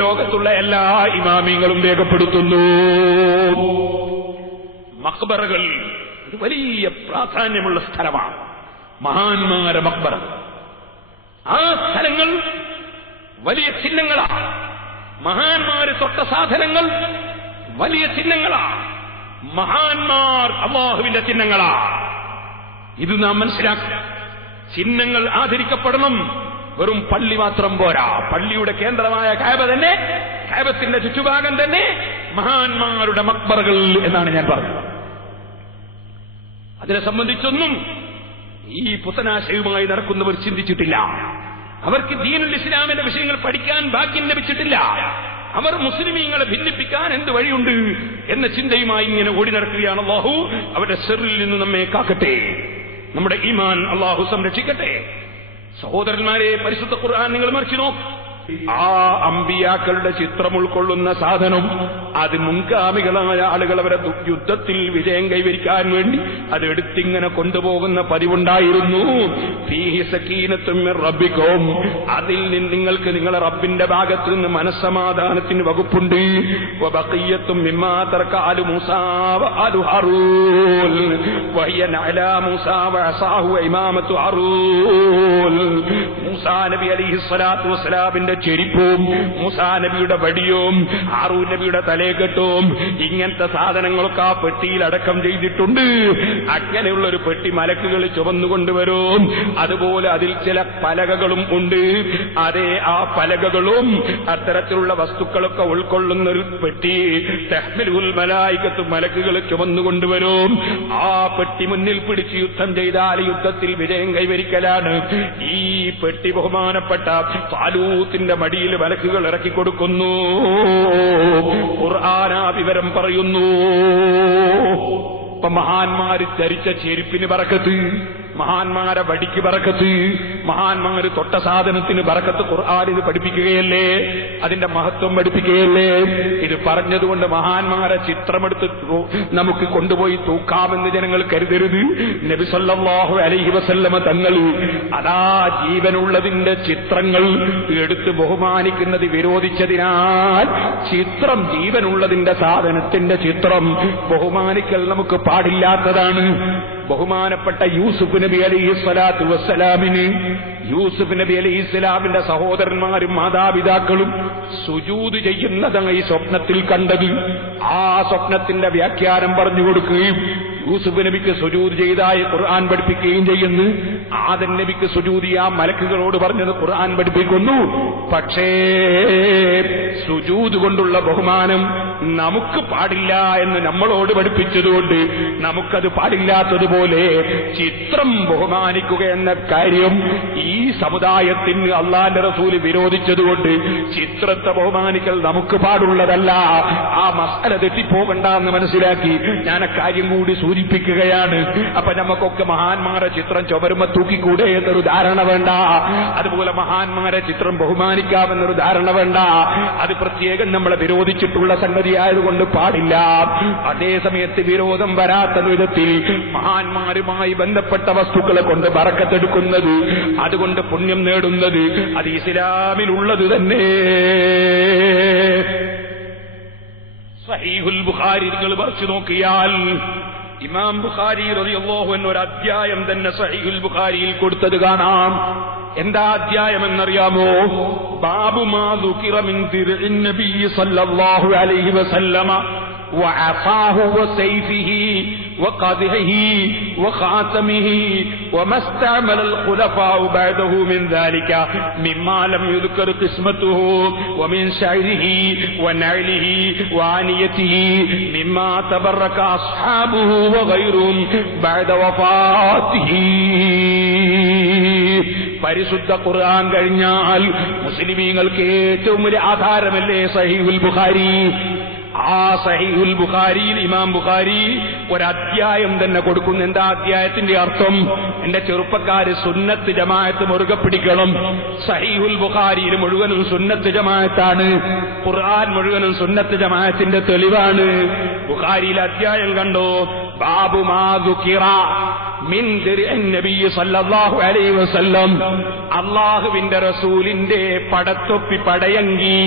ലോകത്തുള്ള എല്ലാ ഇമാമിങ്ങളും രേഖപ്പെടുത്തുന്നു. മഖ്ബറകൾ വലിയ പ്രാധാന്യമുള്ള സ്ഥലമാണ്, മഹാന്മാരെ മഖ്ബറ. ആ സ്ഥലങ്ങൾ വലിയ ചിഹ്നങ്ങളാണ്. മഹാന്മാര് തൊട്ട സാധനങ്ങൾ വലിയ ചിഹ്നങ്ങളാണ്. മഹാന്മാർ അല്ലാഹുവിന്റെ ചിഹ്നങ്ങളാണ്. ഇത് നാം മനസ്സിലാക്കുക. ചിഹ്നങ്ങൾ ആദരിക്കപ്പെടണം. വെറും പള്ളി മാത്രം പോരാ. പള്ളിയുടെ കേന്ദ്രമായ കഅബ തന്നെ, കഅബത്തിന്റെ ചുറ്റുഭാഗം തന്നെ മഹാന്മാരുടെ മഖ്ബറകൾ എന്നാണ് ഞാൻ പറഞ്ഞത്. അതിനെ സംബന്ധിച്ചൊന്നും ഈ പുത്തനാശയവുമായി നടക്കുന്നവർ ചിന്തിച്ചിട്ടില്ല. അവർക്ക് ദീനുൽ ഇസ്ലാമിന്റെ വിഷയങ്ങൾ പഠിക്കാൻ ഭാഗ്യം ലഭിച്ചിട്ടില്ല. അവർ മുസ്ലിമീങ്ങളെ ഭിന്നിപ്പിക്കാൻ എന്ത് വഴിയുണ്ട് എന്ന ചിന്തയുമായി ഇങ്ങനെ ഓടി നടക്കുകയാണ്. അല്ലാഹു അവരുടെ ശർറിൽ നിന്ന് നമ്മെ കാക്കട്ടെ, നമ്മുടെ ഈമാൻ അല്ലാഹു സംരക്ഷിക്കട്ടെ. സഹോദരന്മാരെ, പരിശുദ്ധ ഖുർആൻ നിങ്ങൾ മറിച്ചു നോക്ക്. ആ അമ്പിയാക്കളുടെ ചിത്രം ഉൾക്കൊള്ളുന്ന സാധനം അത് മുൻഗാമികളായ ആളുകൾ അവരെ യുദ്ധത്തിൽ വിജയം കൈവരിക്കാൻ വേണ്ടി അതെടുത്തിങ്ങനെ കൊണ്ടുപോകുന്ന പതിവുണ്ടായിരുന്നു. ഫീഹി സകീനത്തും മിർ റബ്ബിക്കും, അതിൽ നിന്ന് നിങ്ങൾക്ക് നിങ്ങളുടെ റബ്ബിന്റെ ഭാഗത്ത് നിന്ന് മനസ്സമാധാനത്തിന് വകുപ്പുണ്ട്. വബഖിയ്യത്തും മിമ്മാ തറക ആലു മൂസാ വആലു ഹാറൂൻ വഹിയ അലാ മൂസാ വഅസാഹു ഇമാമത്തു ഹാറൂൻ. മൂസാ നബി അലൈഹിസ്സലാത്തു വസ്സലാമിന്റെ ചെരിപ്പും മൂസാ നബിയുടെ വടിയും ഹാറൂൻ നബിയുടെ തലയെക്കെട്ടും ഇങ്ങനത്തെ സാധനങ്ങളൊക്കെ ആ പെട്ടിയിൽ അടക്കം ചെയ്തിട്ടുണ്ട്. അങ്ങനെയുള്ള ഒരു പെട്ടി മലക്കുകൾ ചുമന്നുകൊണ്ടുവരും. അതുപോലെ അതിൽ ചില പലകകളും ഉണ്ട്. അതേ ആ പലകകളും അത്തരത്തിലുള്ള വസ്തുക്കളൊക്കെ ഉൾക്കൊള്ളുന്ന ഒരു പെട്ടി തഹ്മിലുൽ മലായികത്ത് മലക്കുകൾ ചുമന്നുകൊണ്ടുവരും. ആ പെട്ടി മുന്നിൽ പിടിച്ച് യുദ്ധം ചെയ്താൽ യുദ്ധത്തിൽ വിജയം കൈവരിക്കലാണ്. ഈ പെട്ടി ബഹുമാനപ്പെട്ട താലൂത്തിന്റെ മടിയിൽ മലക്കുകൾ ഇറക്കിക്കൊടുക്കുന്നു. ഖുർആൻ ആ വിവരം പറയുന്നു. ഇപ്പൊ മഹാന്മാര് ധരിച്ച ചെരുപ്പിന് ബറക്കത്ത്, മഹാന്മാരെ വടിക്ക് ബറക്കത്ത്, മഹാന്മാര് തൊട്ട സാധനത്തിന് ബറക്കത്ത്. ഖുർആൻ ഇത് പഠിപ്പിക്കുകയല്ലേ, അതിന്റെ മഹത്വം പഠിപ്പിക്കുകയല്ലേ. ഇത് പറഞ്ഞതുകൊണ്ട് മഹാന്മാരെ ചിത്രമെടുത്ത് നമുക്ക് കൊണ്ടുപോയി തൂക്കാമെന്ന് ജനങ്ങൾ കരുതരുത്. നബി സല്ലല്ലാഹു അലൈഹി വസല്ലമ തങ്ങൾ അതാ ജീവനുള്ളതിന്റെ ചിത്രങ്ങൾ എടുത്ത് ബഹുമാനിക്കുന്നത് വിരോധിച്ചതിനാൽ ചിത്രം, ജീവനുള്ളതിന്റെ സാധനത്തിന്റെ ചിത്രം ബഹുമാനിക്കൽ നമുക്ക് പാടില്ലാത്തതാണ്. ബഹുമാനപ്പെട്ട യൂസുഫ് നബി അലൈഹി സ്വലാത്തു വസ്സലാമിന്, യൂസുഫ് നബി അലൈഹി സ്വലാമിന്റെ സഹോദരന്മാരും മാതാപിതാക്കളും സുജൂദ് ചെയ്യുന്നതാണ് ഈ സ്വപ്നത്തിൽ കണ്ടത്. ആ സ്വപ്നത്തിന്റെ വ്യാഖ്യാനം പറഞ്ഞു കൊടുക്കുകയും യൂസുഫ് നബിക്ക് സുജൂദ് ചെയ്തായി ഖുർആൻ പഠിപ്പിക്കുകയും ചെയ്യുന്നു. ആദം നബിക്ക് സുജൂദ് ചെയ്യാൻ മലക്കുകളോട് പറഞ്ഞത് ഖുർആൻ പഠിപ്പിക്കുന്നു. പക്ഷേ സുജൂദ് കൊണ്ടുള്ള ബഹുമാനം നമുക്ക് പാടില്ല എന്ന് നമ്മളോട് പഠിപ്പിച്ചതുകൊണ്ട് നമുക്കത് പാടില്ലാത്തതുപോലെ ചിത്രം ബഹുമാനിക്കുക എന്ന കാര്യം ഈ സമുദായത്തിന് അള്ളാന്റെ റസൂല് വിരോധിച്ചതുകൊണ്ട് ചിത്രത്തെ ബഹുമാനിക്കൽ നമുക്ക് പാടുള്ളതല്ല. ആ മസല തെറ്റിപ്പോകണ്ട എന്ന് മനസ്സിലാക്കി ഞാൻ അക്കാര്യം കൂടി സൂചിപ്പിക്കുകയാണ്. അപ്പൊ നമുക്കൊക്കെ മഹാന്മാരെ ചിത്രം ചുമരുമ തൂക്കിക്കൂടെ എന്നൊരു ധാരണ വേണ്ട. അതുപോലെ മഹാന്മാരെ ചിത്രം ബഹുമാനിക്കാമെന്നൊരു ധാരണ വേണ്ട. അത് പ്രത്യേകം നമ്മളെ വിരോധിച്ചിട്ടുള്ള സംഗതിയായതുകൊണ്ട് പാടില്ല. അതേസമയത്ത് വിരോധം വരാത്ത വിധത്തിൽ മഹാന്മാരുമായി ബന്ധപ്പെട്ട വസ്തുക്കളെ കൊണ്ട് ബറക്കത്തെടുക്കുന്നത്, അതുകൊണ്ട് പുണ്യം നേടുന്നത് അത് ഇസ്ലാമിലുള്ളത് തന്നെ. സഹീഹുൽ ബുഖാരി നിങ്ങൾ മറിച്ചു നോക്കിയാൽ ഇമാം ബുഖാരി റളിയല്ലാഹു അൻഹു ഒരു അധ്യായം തന്നെ സഹീഹുൽ ബുഖാരിയിൽ കൊടുത്തത് കാണാം. എന്താ അധ്യായം എന്നറിയാമോ? ബാബു മാ ദുകിറ മിൻ ദിർഇൻ നബി സല്ലല്ലാഹു അലൈഹി വസല്ലമ وعصاه وسيفه وقدحه وخاتمه وما استعمل الخلفاء بعده من ذلك مما لم يذكر قسمته ومن شعره ونعله وعانيته مما تبرك أصحابه وغيرهم بعد وفاته. പരിശുദ്ധ ഖുർആൻ കഴിഞ്ഞാൽ മുസ്ലിമീങ്ങൾക്ക് ഏറ്റവും വലിയ ആധാരമല്ലേ സഹീഹുൽ ബുഖാരി. ആ സഹീഹുൽ ബുഖാരിയിൽ ഇമാം ബുഖാരി ഒരധ്യായം തന്നെ കൊടുക്കുന്നു. എന്താ അധ്യായത്തിന്റെ അർത്ഥം? എന്റെ ചെറുപ്പക്കാര് സുന്നത്ത് ജമാഅത്ത് മുറുകെ പിടിക്കണം. സഹീഹുൽ ബുഖാരിയിൽ മുഴുവനും സുന്നത്ത് ജമാഅത്താണ്. ഖുർആൻ മുഴുവനും സുന്നത്ത് ജമാഅത്തിന്റെ തെളിവാണ്. ബുഖാരിയിൽ അധ്യായം കണ്ടോ? ബാബു മാ ദുകിറ മിൻ ദിർഇൻ നബി സല്ലല്ലാഹു അലൈഹി വസല്ലം, അല്ലാഹുവിന്റെ റസൂലിന്റെ പടത്തൊപ്പി പടയങ്കി,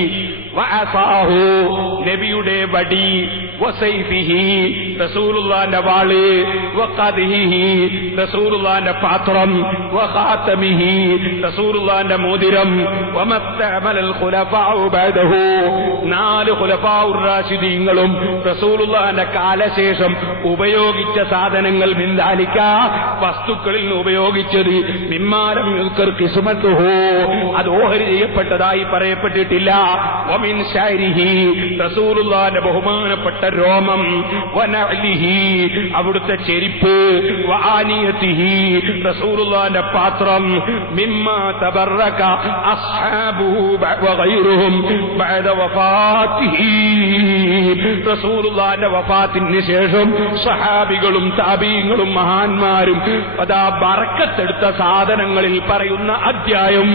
വഅസാഹു നബിയുടെ വടി, വസൈഫിഹി റസൂലുള്ളാഹിന്റെ വാള്, വഖദിഹി റസൂലുള്ളാഹിന്റെ പാത്രം, വഖാതമിഹി റസൂലുള്ളാഹിന്റെ മോതിരം, വമസ്തഅമലൽ ഖുലഫാഉ ബഅദഹു, 4 ഖുലഫാഉർ റാഷിദീങ്ങളും റസൂലുള്ളാഹിന്റെ കാലശേഷം ഉപയോഗിച്ച സാധനങ്ങൾ, മിൻദാലിക വസ്തുക്കളിൽ നിന്ന് ഉപയോഗിച്ചത്, മിമ്മാലം യുസ്കർ ഖിസ്മത്തുഹു അത് ഓഹരി ചെയ്യപ്പെട്ടതായി പറയപ്പെട്ടിട്ടില്ല. വമിൻ ശഅരിഹി റസൂലുള്ളാഹിന്റെ ബഹുമാനപ്പെട്ട രോമം, നഅ്ലിഹി അവിടുത്തെ ചെരിപ്പ് വആനിയതിഹി റസൂലുള്ളാഹിന്റെ പാത്രം മിമ്മാ തബറക അസ്ഹാബുഹു വഗൈറുഹും ബഅദ വഫാതിഹി റസൂലുള്ളാഹിന്റെ വഫാത്തിന് ശേഷം സഹാബികളും താബീങ്ങളും മഹാന്മാരും അതാ ബറക്കത്തെടുത്ത സാധനങ്ങളിൽ പറയുന്ന അധ്യായം,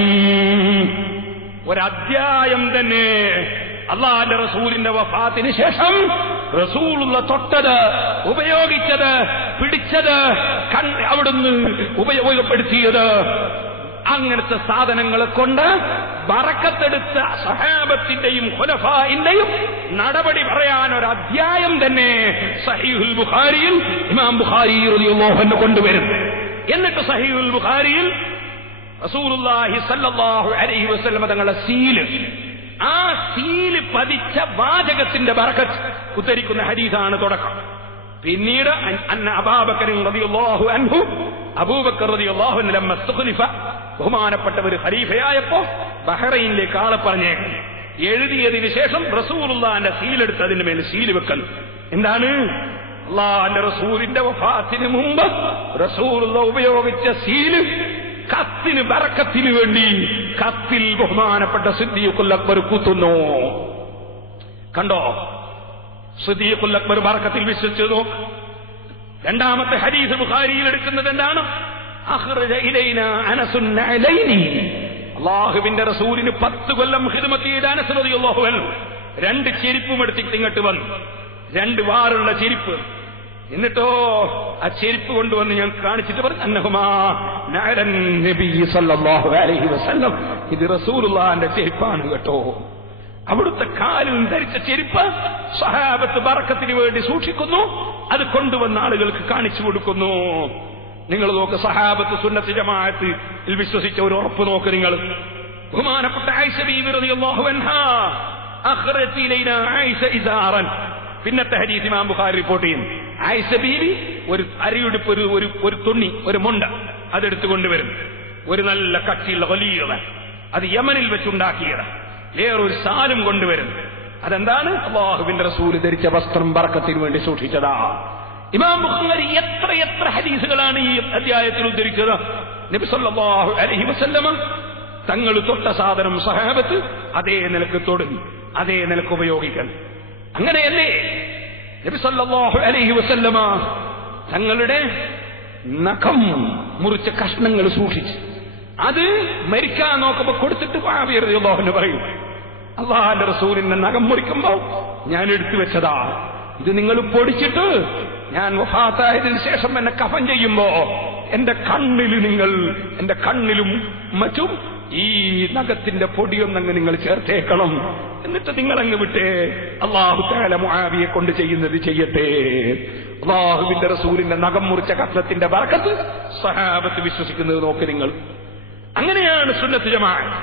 ഒരധ്യായം തന്നെ അല്ലാഹുവിന്റെ റസൂലിന്റെ വഫാത്തിന് ശേഷം റസൂലുള്ള തൊട്ടത്, ഉപയോഗിച്ചത്, പിടിച്ചത്, അവിടുന്ന് ഉപയോഗപ്പെടുത്തിയത്, അങ്ങനത്തെ സാധനങ്ങളെ കൊണ്ട് ബറക്കത്തെടുത്ത സഹാബത്തിന്റെയും ഖുലഫാഇന്റെയും നടപടി പറയാൻ ഒരു അധ്യായം തന്നെ സഹീഹുൽ ബുഖാരിയിൽ ഇമാം ബുഖാരി റളിയല്ലാഹു അൻഹു കൊണ്ടുവരും. എന്നിട്ട് സഹീഹുൽ ബുഖാരിയിൽ റസൂലുള്ളാഹി സ്വല്ലല്ലാഹു അലൈഹി വസല്ലം തങ്ങളുടെ സീല്, ആ സീല് പതിച്ച വാചകത്തിന്റെ ബറക്കത്ത് ഉദ്ധരിക്കുന്ന ഹദീസാണ് തുടക്കം. പിന്നീട് അന്ന അബൂബക്കർ റളിയല്ലാഹു അൻഹു, അബൂബക്കർ റളിയല്ലാഹു അൻഹു ലമ്മ ഇസ്തുഖ്ലിഫ, ബഹുമാനപ്പെട്ടവർ ഖലീഫയായപ്പോ ബഹ്റൈനിലേക്ക് ആളെ പറഞ്ഞേക്കും. എഴുതിയതിനു ശേഷം റസൂലുള്ളാഹിന്റെ സീലെടുത്ത് അതിന്റെ മേൽ സീല് വെക്കണം. എന്താണ്? അല്ലാഹുവിന്റെ റസൂലിന്റെ വഫാത്തിന് മുമ്പ് റസൂലുള്ള ഉപയോഗിച്ച സീല്, കത്തിന് ബറക്കത്തിന് വേണ്ടി കത്തിൽ ബഹുമാനപ്പെട്ട സിദ്ദീഖുൽ അക്ബർ കുത്തുന്നു. കണ്ടോ? സിദ്ദീഖുൽ അക്ബർ ബറക്കത്തിൽ വിശ്വസിച്ചു നോക്ക്. രണ്ടാമത്തെ ഹദീസ് ബുഖാരിയിൽ എടുക്കുന്നത് എന്താണ്? അഖ്റജ ഇലൈനാ അനസുൻ അലൈനി, അല്ലാഹുവിന്റെ റസൂലിന് 10 കൊല്ലം ഖിദ്മത്ത് ചെയ്ത അനസ് റളിയല്ലാഹു അൻഹു 2 ചെരുപ്പും എടുത്തിട്ട് ഇങ്ങോട്ട് വന്നു, 2 വാറുള്ള ചെരുപ്പ്. എന്നിട്ടോ ആ ചെരുപ്പ് കൊണ്ടുവന്ന് ഞാൻ കാണിച്ചിട്ട് പറഞ്ഞു, അന്നഹുമാ നഅലൻ നബി സല്ലല്ലാഹു അലൈഹി വസല്ലം, ഇത് റസൂലുള്ളാഹിന്റെ ചെരുപ്പാണ് കേട്ടോ. അവിടുത്തെ കാലിൽ ധരിച്ച ചെരുപ്പ് സഹാബത്ത് ബറക്കത്തിന് വേണ്ടി സൂക്ഷിക്കുന്നു, അത് കൊണ്ടുവന്ന ആളുകൾക്ക് കാണിച്ചു കൊടുക്കുന്നു. നിങ്ങൾ നോക്ക്, സഹാബത്ത് സുന്നത്ത് ജമാഅത്തിൽ വിശ്വസിച്ച ഒരു ഉറപ്പ് നോക്ക് നിങ്ങൾ. ബഹുമാനപ്പെട്ട ആയിഷ ബീവി റളിയല്ലാഹു അൻഹാ അഖ്റജത് ഇലൈനാ ആയിഷ ഇസാറൻ, പിന്നത്തെ ഹദീസ് ഇമാം ബുഖാരി റിപ്പോർട്ട് ചെയ്യുന്നു. ആയിഷ ബീവി ഒരു അരിയുടുപ്പ്, ഒരു തുണി, ഒരു മുണ്ട അതെടുത്തുകൊണ്ടുവരും. ഒരു നല്ല കട്ടിയുള്ള വലിയ, അത് യമനിൽ വെച്ചുണ്ടാക്കിയത്. വേറൊരു സാലും കൊണ്ടുവരും. അതെന്താണ്? അല്ലാഹുവിന്റെ റസൂൽ ധരിച്ച വസ്ത്രം ബറക്കത്തിന് വേണ്ടി സൂക്ഷിച്ചതാ. ഇമാം ബുഖാരി എത്ര ഹദീസുകളാണ് ഈ അധ്യായത്തിൽ ഉദ്ധരിച്ചത്? നബി സല്ലല്ലാഹു അലൈഹി വസല്ലമ തങ്ങൾ തൊട്ട സാധനം സഹാബത്ത് അതേ നിലക്ക് തൊടുന്നു, അതേ നിലക്ക് ഉപയോഗിക്കണം. അങ്ങനെയല്ലേ നബി സല്ലല്ലാഹു അലൈഹി വസല്ലമ തങ്ങളുടെ നഖം മുറിച്ച കഷ്ണങ്ങൾ സൂക്ഷിച്ച് അത് മരിക്കാൻ നോക്കുമ്പോ കൊടുത്തിട്ട് മുആവിയ റളിയല്ലാഹു അൻഹു പറയും, അല്ലാഹുവിന്റെ റസൂലിന്റെ നഖം മുറിക്കുമ്പോ ഞാൻ എടുത്തു വെച്ചതാ, ഇത് നിങ്ങൾ പൊടിച്ചിട്ട് ഞാൻ വഫാത്തായതിനു ശേഷം എന്നെ കഫൻ ചെയ്യുമ്പോ എന്റെ കണ്ണിലും മറ്റും ഈ നഖത്തിന്റെ പൊടിയൊന്നങ്ങ് നിങ്ങൾ ചേർത്തേക്കണം, എന്നിട്ട് നിങ്ങൾ അങ്ങ് വിട്ടേ, അല്ലാഹു തആല മുആവിയെ കൊണ്ട് ചെയ്യുന്നത് ചെയ്യട്ടെ. അല്ലാഹുവിന്റെ റസൂലിന്റെ നഖം മുറിച്ച കഷ്ണത്തിന്റെ ബറക്കത്ത് സഹാബത്ത് വിശ്വസിക്കുന്നത് നോക്ക് നിങ്ങൾ. അങ്ങനെയാണ് സുന്നത്ത് ജമാഅത്ത്.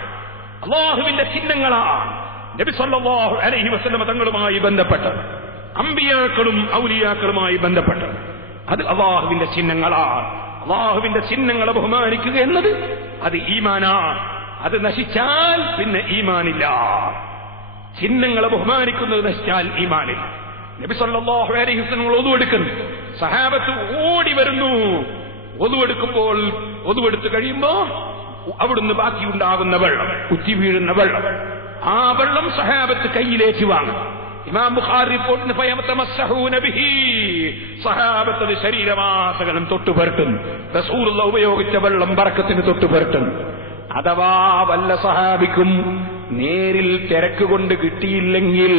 അല്ലാഹുവിന്റെ ചിഹ്നങ്ങളാണ് നബി സല്ലല്ലാഹു അലൈഹി വസല്ലം തങ്ങളുമായി ബന്ധപ്പെട്ടത്, അമ്പിയാക്കളും ഔലിയാക്കളുമായി ബന്ധപ്പെട്ടത്. അത് അല്ലാഹുവിന്റെ ചിഹ്നങ്ങളാണ്. അല്ലാഹുവിന്റെ ചിഹ്നങ്ങളെ ബഹുമാനിക്കുക എന്നത് അത് ഈമാനാണ്. അത് നശിച്ചാൽ പിന്നെ ഈമാനില്ല. ചിഹ്നങ്ങളെ ബഹുമാനിക്കുന്നത് നശിച്ചാൽ ഈമാനില്ല. നബി സല്ലല്ലാഹു അലൈഹി വസല്ലം ഒതുവെടുക്കുന്നു, സഹാബത്ത് ഓടി വരുന്നു. ഒതുവെടുക്കുമ്പോൾ, ഒതുവെടുത്ത് കഴിയുമ്പോ അവിടുന്ന് ബാക്കിയുണ്ടാകുന്ന വെള്ളം, ഉറ്റി വീഴുന്ന വെള്ളം, ആ വെള്ളം സഹാബത്ത് കയ്യിലേക്ക് വാങ്ങും. ഇമാം ബുഖാരി റിപ്പോർട്ടിന് ഫയതമസ്സഹൂന ബിഹി, സഹാബത്ത് ശരീരമാസകലം തൊട്ടുപുരട്ടുന്നു. റസൂലുള്ളാഹി ഉപയോഗിച്ച വെള്ളം ബറക്കത്തിന് തൊട്ടുപുരട്ടുന്നു. അഥവാ വല്ല സഹാബിക്കും നേരിൽ തിരക്ക് കൊണ്ട് കിട്ടിയില്ലെങ്കിൽ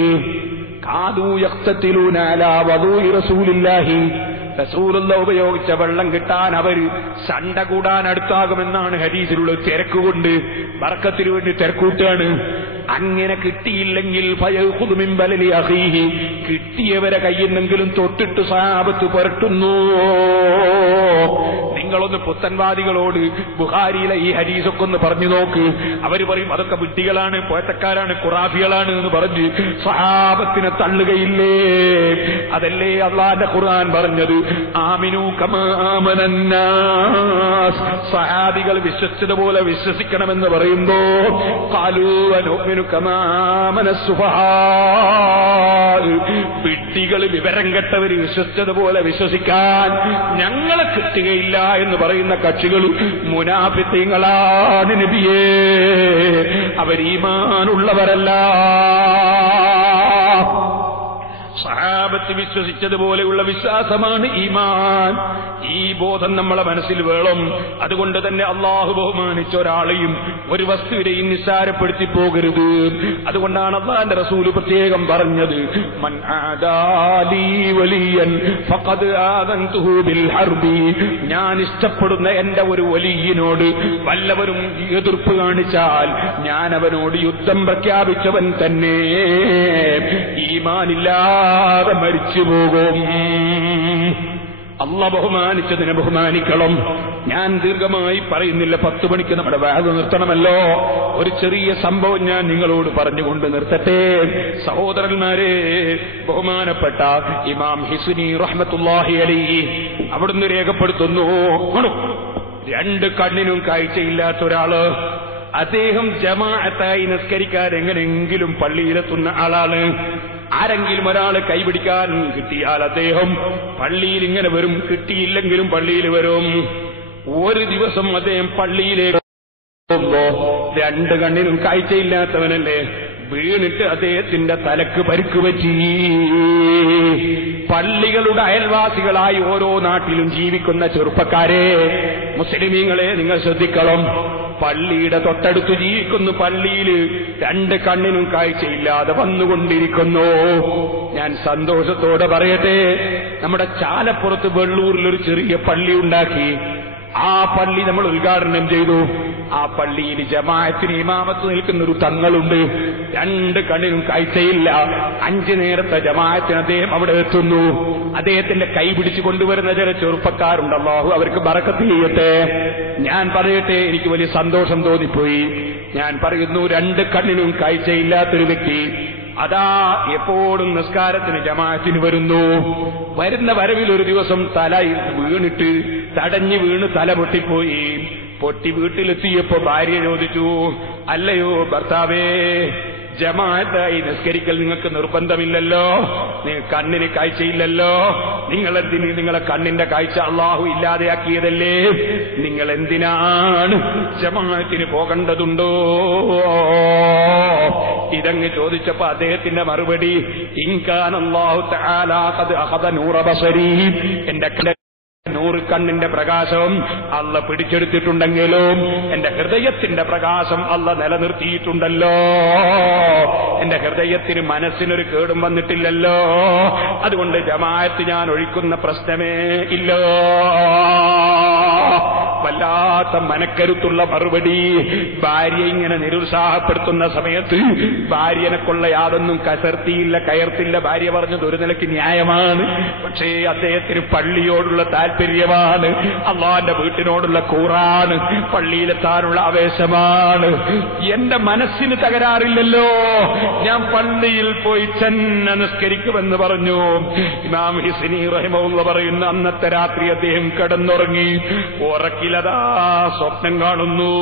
കാദൂ യഖ്തതിലൂന അലാ വദൂഇ റസൂലില്ലാഹി, റസൂലുള്ളാഹി ഉപയോഗിച്ച വെള്ളം കിട്ടാൻ അവർ സണ്ട കൂടാൻ അടുത്താകുമെന്നാണ് ഹദീസിലുള്ള. തിരക്കുകൊണ്ട് ബറക്കത്തിന് വേണ്ടി തിരക്കൂട്ടാണ്. അങ്ങനെ കിട്ടിയില്ലെങ്കിൽ ഫയഖുദു മിൻ ബലലി അഖീഹി, കിട്ടിയവരെ കയ്യിന്നെങ്കിലും തൊട്ടിട്ട് സഹാബത്ത് പുരട്ടുന്നു. നിങ്ങളൊന്ന് പുത്തൻവാദികളോട് ബുഖാരിയിലെ ഈ ഹദീസൊക്കെ ഒന്ന് പറഞ്ഞു നോക്ക്. അവര് പറയും അതൊക്കെ വിഡ്ഢികളാണ്, പോയത്തക്കാരാണ്, ഖുറാഫികളാണ് എന്ന് പറഞ്ഞ് സഹാബത്തിനെ തള്ളുകയില്ലേ? അതല്ലേ അല്ലാഹുവിന്റെ ഖുർആൻ പറഞ്ഞത്, ആമിനൂ കമാ ആമനന്നാസ്, സഹാബികൾ വിശ്വസിച്ചതുപോലെ വിശ്വസിക്കണമെന്ന് പറയുമ്പോ ഖാലൂ വനുഅ്മിനു കമാ ആമനസ്സുഫഹാ, വിഡ്ഢികൾ, വിവരം കെട്ടവർ വിശ്വസിച്ചതുപോലെ വിശ്വസിക്കാൻ ഞങ്ങളെ കിട്ടുകയില്ല എന്ന് പറയുന്ന കക്ഷികൾ മുനാഫിഖീങ്ങളാണ് നബിയേ. അവർ ഈമാനുള്ളവരല്ല. സഹാബത്ത് വിശ്വസിച്ചതുപോലെയുള്ള വിശ്വാസമാണ് ഈമാൻ. ഈ ബോധം നമ്മളെ മനസ്സിൽ വേണം. അതുകൊണ്ട് തന്നെ അള്ളാഹു ബഹുമാനിച്ച ഒരാളെയും ഒരു വസ്തുവിനെയും നിസ്സാരപ്പെടുത്തി പോകരുത്. അതുകൊണ്ടാണ് അള്ളാഹുവിന്റെ റസൂല് പ്രത്യേകം പറഞ്ഞത്, മൻ ആദാലി വലിയൻ ഫഖദ് ആദൻതുഹു ബിൽ ഹർബി. ഞാൻ ഇഷ്ടപ്പെടുന്ന എന്റെ ഒരു വലിയനോട് വല്ലവരും എതിർപ്പ് കാണിച്ചാൽ ഞാൻ അവനോട് യുദ്ധം പ്രഖ്യാപിച്ചവൻ തന്നെ. ഈമാനില്ലാതെ മരിച്ചു പോകും. അള്ളാഹ് ബഹുമാനിച്ചതിനെ ബഹുമാനിക്കണം. ഞാൻ ദീർഘമായി പറയുന്നില്ല, 10 മണിക്ക് നമ്മുടെ വാദ നിർത്തണമല്ലോ. ഒരു ചെറിയ സംഭവം ഞാൻ നിങ്ങളോട് പറഞ്ഞുകൊണ്ട് നിർത്തട്ടെ. സഹോദരന്മാരെ, ബഹുമാനപ്പെട്ട ഇമാം ഹിസ്നി റഹ്മത്തുള്ളാഹി അലൈഹി അവിടുന്ന് രേഖപ്പെടുത്തുന്നു, 2 കണ്ണിനും കാഴ്ചയില്ലാത്ത ഒരാള്, അദ്ദേഹം ജമാഅത്തായി നിസ്കരിക്കാൻ എങ്ങനെയെങ്കിലും പള്ളിയിലെത്തുന്ന ആളാണ്. ആരെങ്കിലും ഒരാൾ കൈപിടിക്കാൻ കിട്ടിയാൽ അദ്ദേഹം പള്ളിയിൽ ഇങ്ങനെ വരും, കിട്ടിയില്ലെങ്കിലും പള്ളിയിൽ വരും. ഒരു ദിവസം അദ്ദേഹം പള്ളിയിലേക്ക് പോകുമ്പോ 2 കണ്ണിനും കാഴ്ചയില്ലാത്തവനല്ലേ, വീണിട്ട് അദ്ദേഹത്തിന്റെ തലക്ക് പരിക്ക് പറ്റി. പള്ളികളുടെ അയൽവാസികളായി ഓരോ നാട്ടിലും ജീവിക്കുന്ന ചെറുപ്പക്കാരെ, മുസ്ലിമീങ്ങളെ, നിങ്ങൾ ശ്രദ്ധിക്കണം. പള്ളിയുടെ തൊട്ടടുത്ത് ജീവിക്കുന്നു, പള്ളിയിൽ 2 കണ്ണിനും കാഴ്ചയില്ലാതെ വന്നുകൊണ്ടിരിക്കുന്നു. ഞാൻ സന്തോഷത്തോടെ പറയട്ടെ, നമ്മുടെ ചാലപ്പുറത്ത് വെള്ളൂരിലൊരു ചെറിയ പള്ളി ഉണ്ടാക്കി. ആ പള്ളി നമ്മൾ ഉദ്ഘാടനം ചെയ്തു. ആ പള്ളിയിൽ ജമാഅത്തിന് ഇമാമത്ത് നിൽക്കുന്നൊരു തങ്ങളുണ്ട്. 2 കണ്ണിനും കാഴ്ചയില്ല. 5 നേരത്തെ ജമാഅത്തിന് അദ്ദേഹം അവിടെ എത്തുന്നു. അദ്ദേഹത്തിന്റെ കൈ പിടിച്ചു കൊണ്ടുവരുന്ന ചില ചെറുപ്പക്കാരുണ്ട്. അല്ലാഹു അവർക്ക് ബറക്കത്ത് ചെയ്യട്ടെ. ഞാൻ പറയട്ടെ, എനിക്ക് വലിയ സന്തോഷം തോന്നിപ്പോയി. ഞാൻ പറയുന്നു, 2 കണ്ണിനും കാഴ്ചയില്ലാത്തൊരു വ്യക്തി അതാ എപ്പോഴും നിസ്കാരത്തിന് ജമാഅത്തിന് വരുന്നു. വരുന്ന വരവിൽ ഒരു ദിവസം തല വീണിട്ട് തടഞ്ഞു വീണ് തല പൊട്ടിപ്പോയി. പൊട്ടി വീട്ടിലെത്തിയപ്പോ ഭാര്യ ചോദിച്ചു, അല്ലയോ ഭർത്താവേ, ജമാഅത്തായി നിസ്കരിക്കൽ നിങ്ങൾക്ക് നിർബന്ധമില്ലല്ലോ, കണ്ണിന് കാഴ്ചയില്ലല്ലോ, നിങ്ങളെന്തിന് നിങ്ങളെ കണ്ണിന്റെ കാഴ്ച അള്ളാഹു ഇല്ലാതെയാക്കിയതല്ലേ, നിങ്ങൾ എന്തിനാണ് ജമാഅത്തിന് പോകേണ്ടതുണ്ടോ? ഇതങ്ങ് ചോദിച്ചപ്പോ അദ്ദേഹത്തിന്റെ മറുപടി, ഇൻകാന അല്ലാഹു തആല ഖദ് അഖദ നൂറ ബസരി, എന്റെ 100 കണ്ണിന്റെ പ്രകാശം അള്ള പിടിച്ചെടുത്തിട്ടുണ്ടെങ്കിലും എന്റെ ഹൃദയത്തിന്റെ പ്രകാശം അള്ള നിലനിർത്തിയിട്ടുണ്ടല്ലോ. എന്റെ ഹൃദയത്തിന് മനസ്സിനൊരു കേടും വന്നിട്ടില്ലല്ലോ. അതുകൊണ്ട് ജമാഅത്ത് ഞാൻ ഒഴിക്കുന്ന പ്രശ്നമേ ഇല്ല. വല്ലാത്ത മനക്കരുത്തുള്ള മറുപടി. ഭാര്യ ഇങ്ങനെ നിരുത്സാഹപ്പെടുത്തുന്ന സമയത്ത് ഭാര്യനെ കൊള്ള യാതൊന്നും കസർത്തിയില്ല, കയർത്തില്ല. ഭാര്യ പറഞ്ഞത് ഒരു നിലയ്ക്ക് ന്യായമാണ്. പക്ഷേ അദ്ദേഹത്തിന് പള്ളിയോടുള്ള താല്പര്യമാണ്, അള്ളാന്റെ വീട്ടിനോടുള്ള കൂറാണ്, പള്ളിയിലെത്താനുള്ള ആവേശമാണ്. എന്റെ മനസ്സിന് തകരാറില്ലല്ലോ, ഞാൻ പള്ളിയിൽ പോയി ചെന്ന നിസ്കരിക്കുമെന്ന് പറഞ്ഞു. ഇമാം ഹിസ്നി റഹിമഹുല്ലാഹ് പറയുന്ന അന്നത്തെ രാത്രി അദ്ദേഹം കിടന്നുറങ്ങി. ഉറക്കിലതാ സ്വപ്നം കാണുന്നു.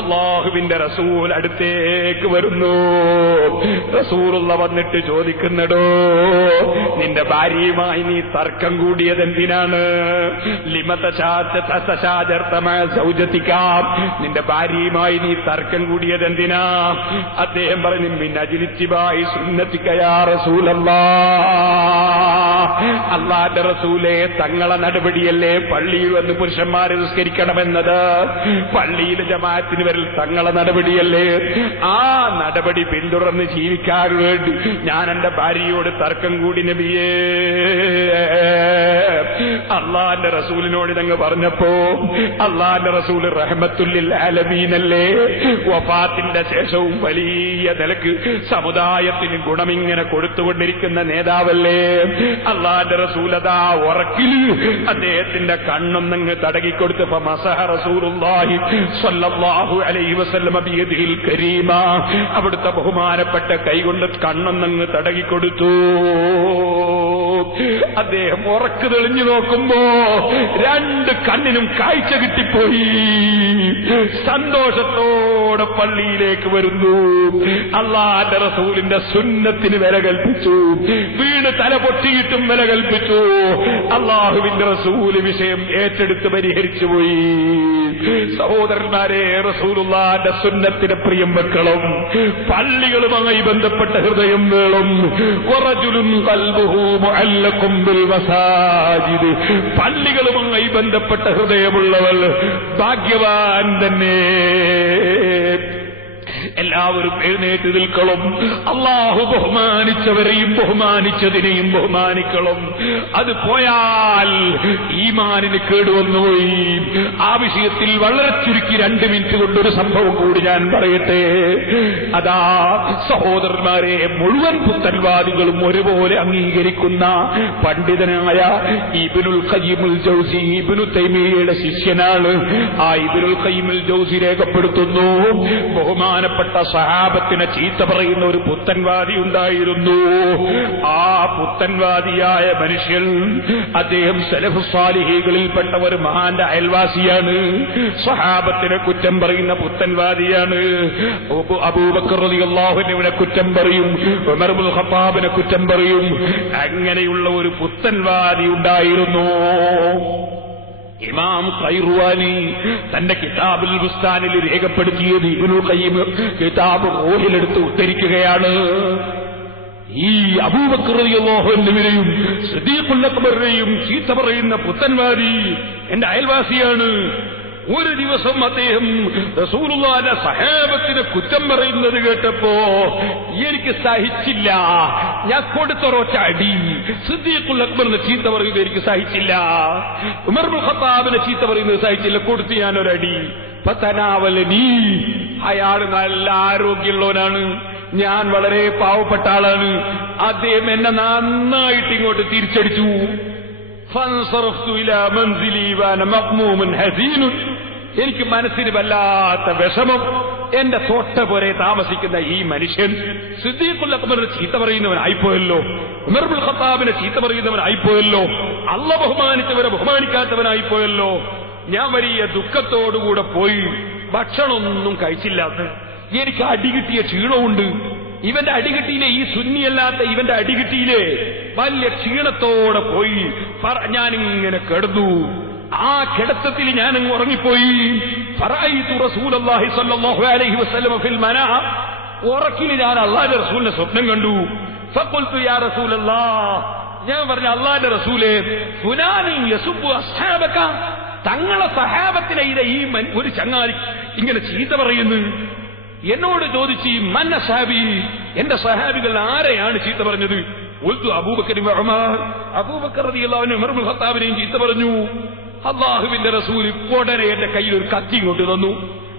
അല്ലാഹുവിന്റെ റസൂൽ അടുത്തേക്ക് വരുന്നു. റസൂലുള്ളാഹ് വന്നിട്ട് ചോദിക്കുന്നടോ, നിന്റെ ഭാര്യയുമായി നീ തർക്കം കൂടിയതെന്തിനാണ്? നിന്റെ ഭാര്യയുമായി നീ തർക്കം കൂടിയതെന്തിനാ? അദ്ദേഹം പറഞ്ഞു, മിൻ അജ്ലിത്തിബായി സുന്നതിക യാ റസൂലല്ലാഹ്, അല്ലാഹുവിന്റെ റസൂലേ, തങ്ങളെ നടപടിയല്ലേ പള്ളിയിൽ വന്ന് പുരുഷന്മാരെ നിസ്കരിക്കണമെന്നത്. പള്ളിയിൽ ജമാഅത്തിന് വരൽ തങ്ങളെ നടപടിയല്ലേ. ആ നടപടി പിന്തുടർന്ന് ജീവിക്കാൻ വേണ്ടി ഞാൻ എന്റെ ഭാര്യയോട് തർക്കം കൂടി നബിയേ. അള്ളാന്റെ റസൂലിനോട് ഇതങ്ങ് പറഞ്ഞപ്പോ അള്ളാന്റെ റസൂൽ റഹ്മത്തുൽ ലിൽ ആലമീനല്ലേ. വഫാത്തിന്റെ ശേഷവും വലിയ നിലക്ക് സമുദായത്തിന് ഗുണമിങ്ങനെ കൊടുത്തുകൊണ്ടിരിക്കുന്ന നേതാവല്ലേ. അള്ളാന്റെ റസൂൽ അതാ ഉറക്കിൽ അദ്ദേഹത്തിന്റെ കണ്ണൊന്നങ്ങ് തടകിക്കൊടുത്തപ്പോ മസഹ റസൂലുള്ളാഹി സ്വല്ലല്ലാഹു അലൈഹി വസല്ലം ബിയദിഹിൽ കരീമ, അവിടുത്തെ ബഹുമാനപ്പെട്ട കൈകൊണ്ട് കണ്ണൊന്നങ്ങ് തടകിക്കൊടുത്തു. അദ്ദേഹം ഉറക്ക് തെളിഞ്ഞു നോക്കുമ്പോ 2 കണ്ണിനും കാഴ്ച കിട്ടിപ്പോയി. സന്തോഷത്തോടെ കൂട്ടത്തോടെ പള്ളിയിലേക്ക് വരുന്നു. അല്ലാഹുവിന്റെ റസൂലിന്റെ സുന്നത്തിന് വില കൽപ്പിച്ചു, വീണ് തല പൊട്ടിയിട്ടും വില കൽപ്പിച്ചു. അല്ലാഹുവിന്റെ റസൂല് വിഷയം ഏറ്റെടുത്ത് പരിഹരിച്ചുപോയി. സഹോദരന്മാരെ, റസൂലുള്ളാഹിന്റെ സുന്നത്തിന് പ്രിയം വെക്കണം. പള്ളികളുമായി ബന്ധപ്പെട്ട ഹൃദയം വേണം. വറജുലുൻ ഖൽബുഹു മുഅല്ലഖും ബിൽ മസാജിദ്. പള്ളികളുമായി ബന്ധപ്പെട്ട ഹൃദയമുള്ളവൾ ഭാഗ്യവാൻ തന്നെ. എല്ലാവരും എഴുന്നേറ്റ് നിൽക്കണം. അല്ലാഹു ബഹുമാനിച്ചവരെയും ബഹുമാനിച്ചതിനെയും ബഹുമാനിക്കണം. അത് പോയാൽ ഈമാനിന് കേടുവന്നുപോയി. ആ വിഷയത്തിൽ വളരെ ചുരുക്കി 2 മിനിറ്റ് കൊണ്ടൊരു സംഭവം കൂടി ഞാൻ പറയട്ടെ. അതാ സഹോദരന്മാരെ, മുഴുവൻ പുത്തൻവാദികളും ഒരുപോലെ അംഗീകരിക്കുന്ന പണ്ഡിതനായ ഇബ്നുൽ ഖയ്യിമുൽ ജൗസി ഇബ്നു തൈമിയ്യയുടെ ശിഷ്യനാണ്. ആ ഇബ്നുൽ ഖയ്യിമുൽ ജൗസി രേഖപ്പെടുത്തുന്നു, ബഹുമാനപ്പെട്ട സഹാബത്തിനെ ചീത്ത പറയുന്ന ഒരു പുത്തൻവാദി ഉണ്ടായിരുന്നു. ആ പുത്തൻവാദിയായ മനുഷ്യൻ അദ്ദേഹം സലഫു സാലിഹീകളിൽപ്പെട്ട ഒരു മഹാന്റെ അയൽവാസിയാണ്. സഹാബത്തിനെ കുറ്റം പറയുന്ന പുത്തൻവാദിയാണ്. അബൂബക്കർ റളിയല്ലാഹു അൻഹുവിനെ കുറ്റം പറയും, ഉമർ ഇബ്നുൽ ഖത്താബിനെ കുറ്റം പറയും. അങ്ങനെയുള്ള ഒരു പുത്തൻവാദി ഉണ്ടായിരുന്നു. ഇമാം ഖൈറുവാനി തന്റെ കിതാബുൽ ബുസ്താനിൽ രേഖപ്പെടുത്തിയത് ഇബ്നുൽ ഖയ്യിം കിതാബ് റൂഹിലെടുത്ത് ഉദ്ധരിക്കുകയാണ്. ഈ അബൂബക്കർ റളിയല്ലാഹു അൻഹുവിനെയും സിദ്ദീഖുൽ അക്ബറിനെയും ചീത്ത പറയുന്ന പുത്തൻവാദി എന്റെ അയൽവാസിയാണ്. ഒരു ദിവസം അദ്ദേഹം റസൂലുള്ളാഹിന്റെ സഹാബത്തിനെ കുറ്റം പറയുന്നത് കേട്ടപ്പോ എനിക്ക് സഹിച്ചില്ല. ഞാൻ കൊടുത്തൊരൊറ്റ അടി. സിദ്ദീഖുൽ അക്ബറിനെ ചീത്ത പറയുന്നത് എനിക്ക് സഹിച്ചില്ല. ഉമർ ഇബ്നുൽ ഖത്താബിനെ ചീത്ത പറയുന്നത് സഹിച്ചില്ല. കൊടുത്ത് ഞാനൊരടി. ഫതനാവലനി. അയാൾ നല്ല ആരോഗ്യമുള്ളവനാണ്, ഞാൻ വളരെ പാവപ്പെട്ട ആളാണ്. അദ്ദേഹം എന്നെ നന്നായിട്ട് ഇങ്ങോട്ട് തിരിച്ചടിച്ചു. ഫൻസറഫ്തു ഇലാ മൻസിലി വഅന മഖ്മൂമുൻ ഹസീനുൻ. എനിക്ക് മനസ്സിന് വല്ലാത്ത വിഷമം. എന്റെ തൊട്ടപോലെ താമസിക്കുന്ന ഈ മനുഷ്യൻ സിദ്ദീഖുൽ അക്ബറിനെ ചീത്ത പറയുന്നവനായിപ്പോയല്ലോ, ഉമർ ഇബ്നുൽ ഖത്താബിനെ ചീത്ത പറയുന്നവനായിപ്പോയല്ലോ, അല്ലാഹു ബഹുമാനിച്ചവരെ ബഹുമാനിക്കാത്തവനായിപ്പോയല്ലോ. ഞാൻ വലിയ ദുഃഖത്തോടുകൂടെ പോയി. ഭക്ഷണമൊന്നും കഴിച്ചില്ലാത്ത എനിക്ക് അടികിട്ടിയ ക്ഷീണമുണ്ട്. ഇവന്റെ അടികിട്ടിയിലെ, ഈ സുന്നിയല്ലാത്ത ഇവന്റെ അടികിട്ടിയിലെ വലിയ ക്ഷീണത്തോടെ പോയി. ഞാനിങ്ങനെ കിടന്നു. ആ കിടത്തത്തിൽ ഞാനങ്ങ് ഉറങ്ങിപ്പോയി. ഫറഅയ്തു റസൂലല്ലാഹി സ്വല്ലല്ലാഹു അലൈഹി വസല്ലം ഫിൽ മനാം. ഉറക്കിൽ ഞാൻ അല്ലാഹുവിന്റെ റസൂലിനെ സ്വപ്നം കണ്ടു. ഫഖുൽതു യാ റസൂലല്ലാഹ്. ഞാൻ പറഞ്ഞു, അല്ലാഹുവിന്റെ റസൂലേ, ഫുലാനിൻ യസുബ്ബു അസ്ഹാബക. തങ്ങളെ സഹാബത്തിലെ ഈ ഒരു ചങ്ങാതി ഇങ്ങനെ ചീത്ത പറയുന്നു. എന്നോട് ചോദിച്ചു, മന്ന സഹാബി, എന്റെ സഹാബികൾ ആരെയാണ് ചീത്ത പറഞ്ഞത്? അബൂബക്കർ അബൂബക്കർ റളിയല്ലാഹു അൻഹു ഉമർ ഇബ്നുൽ ഖത്താബിനെയും ചീത്ത പറഞ്ഞു. അല്ലാഹുവിന്റെ റസൂൽ ഉടനെ എന്റെ കയ്യിൽ ഒരു കത്തി കൊണ്ട് തന്നു.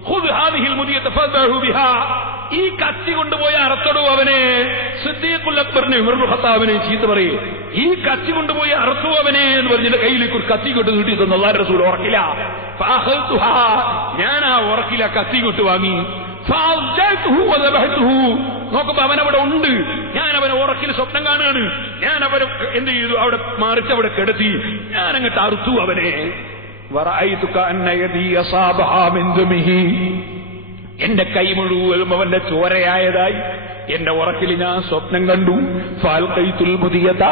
ഖുദ് ഹാദിഹിൽ മുദിയത ഫദഹു ബിഹാ. ഈ കത്തി കൊണ്ടുപോയി അറുത്തടൂ അവനെ. സിദ്ദീഖുൽ അക്ബറിനെ ഉമർ ഇബ്നുൽ ഖത്താബിനെയും ചീത്ത പറയേ, ഈ കത്തി കൊണ്ടുപോയി അറുത്തു അവനെ എന്ന് പറഞ്ഞ കയ്യിലേക്ക് ഒരു കത്തി കൊണ്ട് നീട്ടി തന്നു. അല്ലാഹുവിന്റെ റസൂൽ ഉറക്കില്ല. ഫഅഖൽതുഹാ. ഞാൻ ആ ഉറക്കില കത്തി കൊണ്ട് വാങ്ങി. നോക്കുമ്പോ അവനവിടെ ഉണ്ട്. ഞാൻ അവനെ ഉറക്കിൽ സ്വപ്നം കാണുകയാണ്. ഞാൻ അവരെ എന്ത് ചെയ്തു? അവിടെ മറിച്ച് അവിടെ കിടത്തി ഞാൻ അങ്ങോട്ട് അറുത്തു അവനെ. എന്റെ കൈ മുഴുവനും അവന്റെ ചോരയായതായി എന്റെ ഉറക്കിൽ ഞാൻ സ്വപ്നം കണ്ടു. ഫാൽഖൈതുൽ മുദിയത.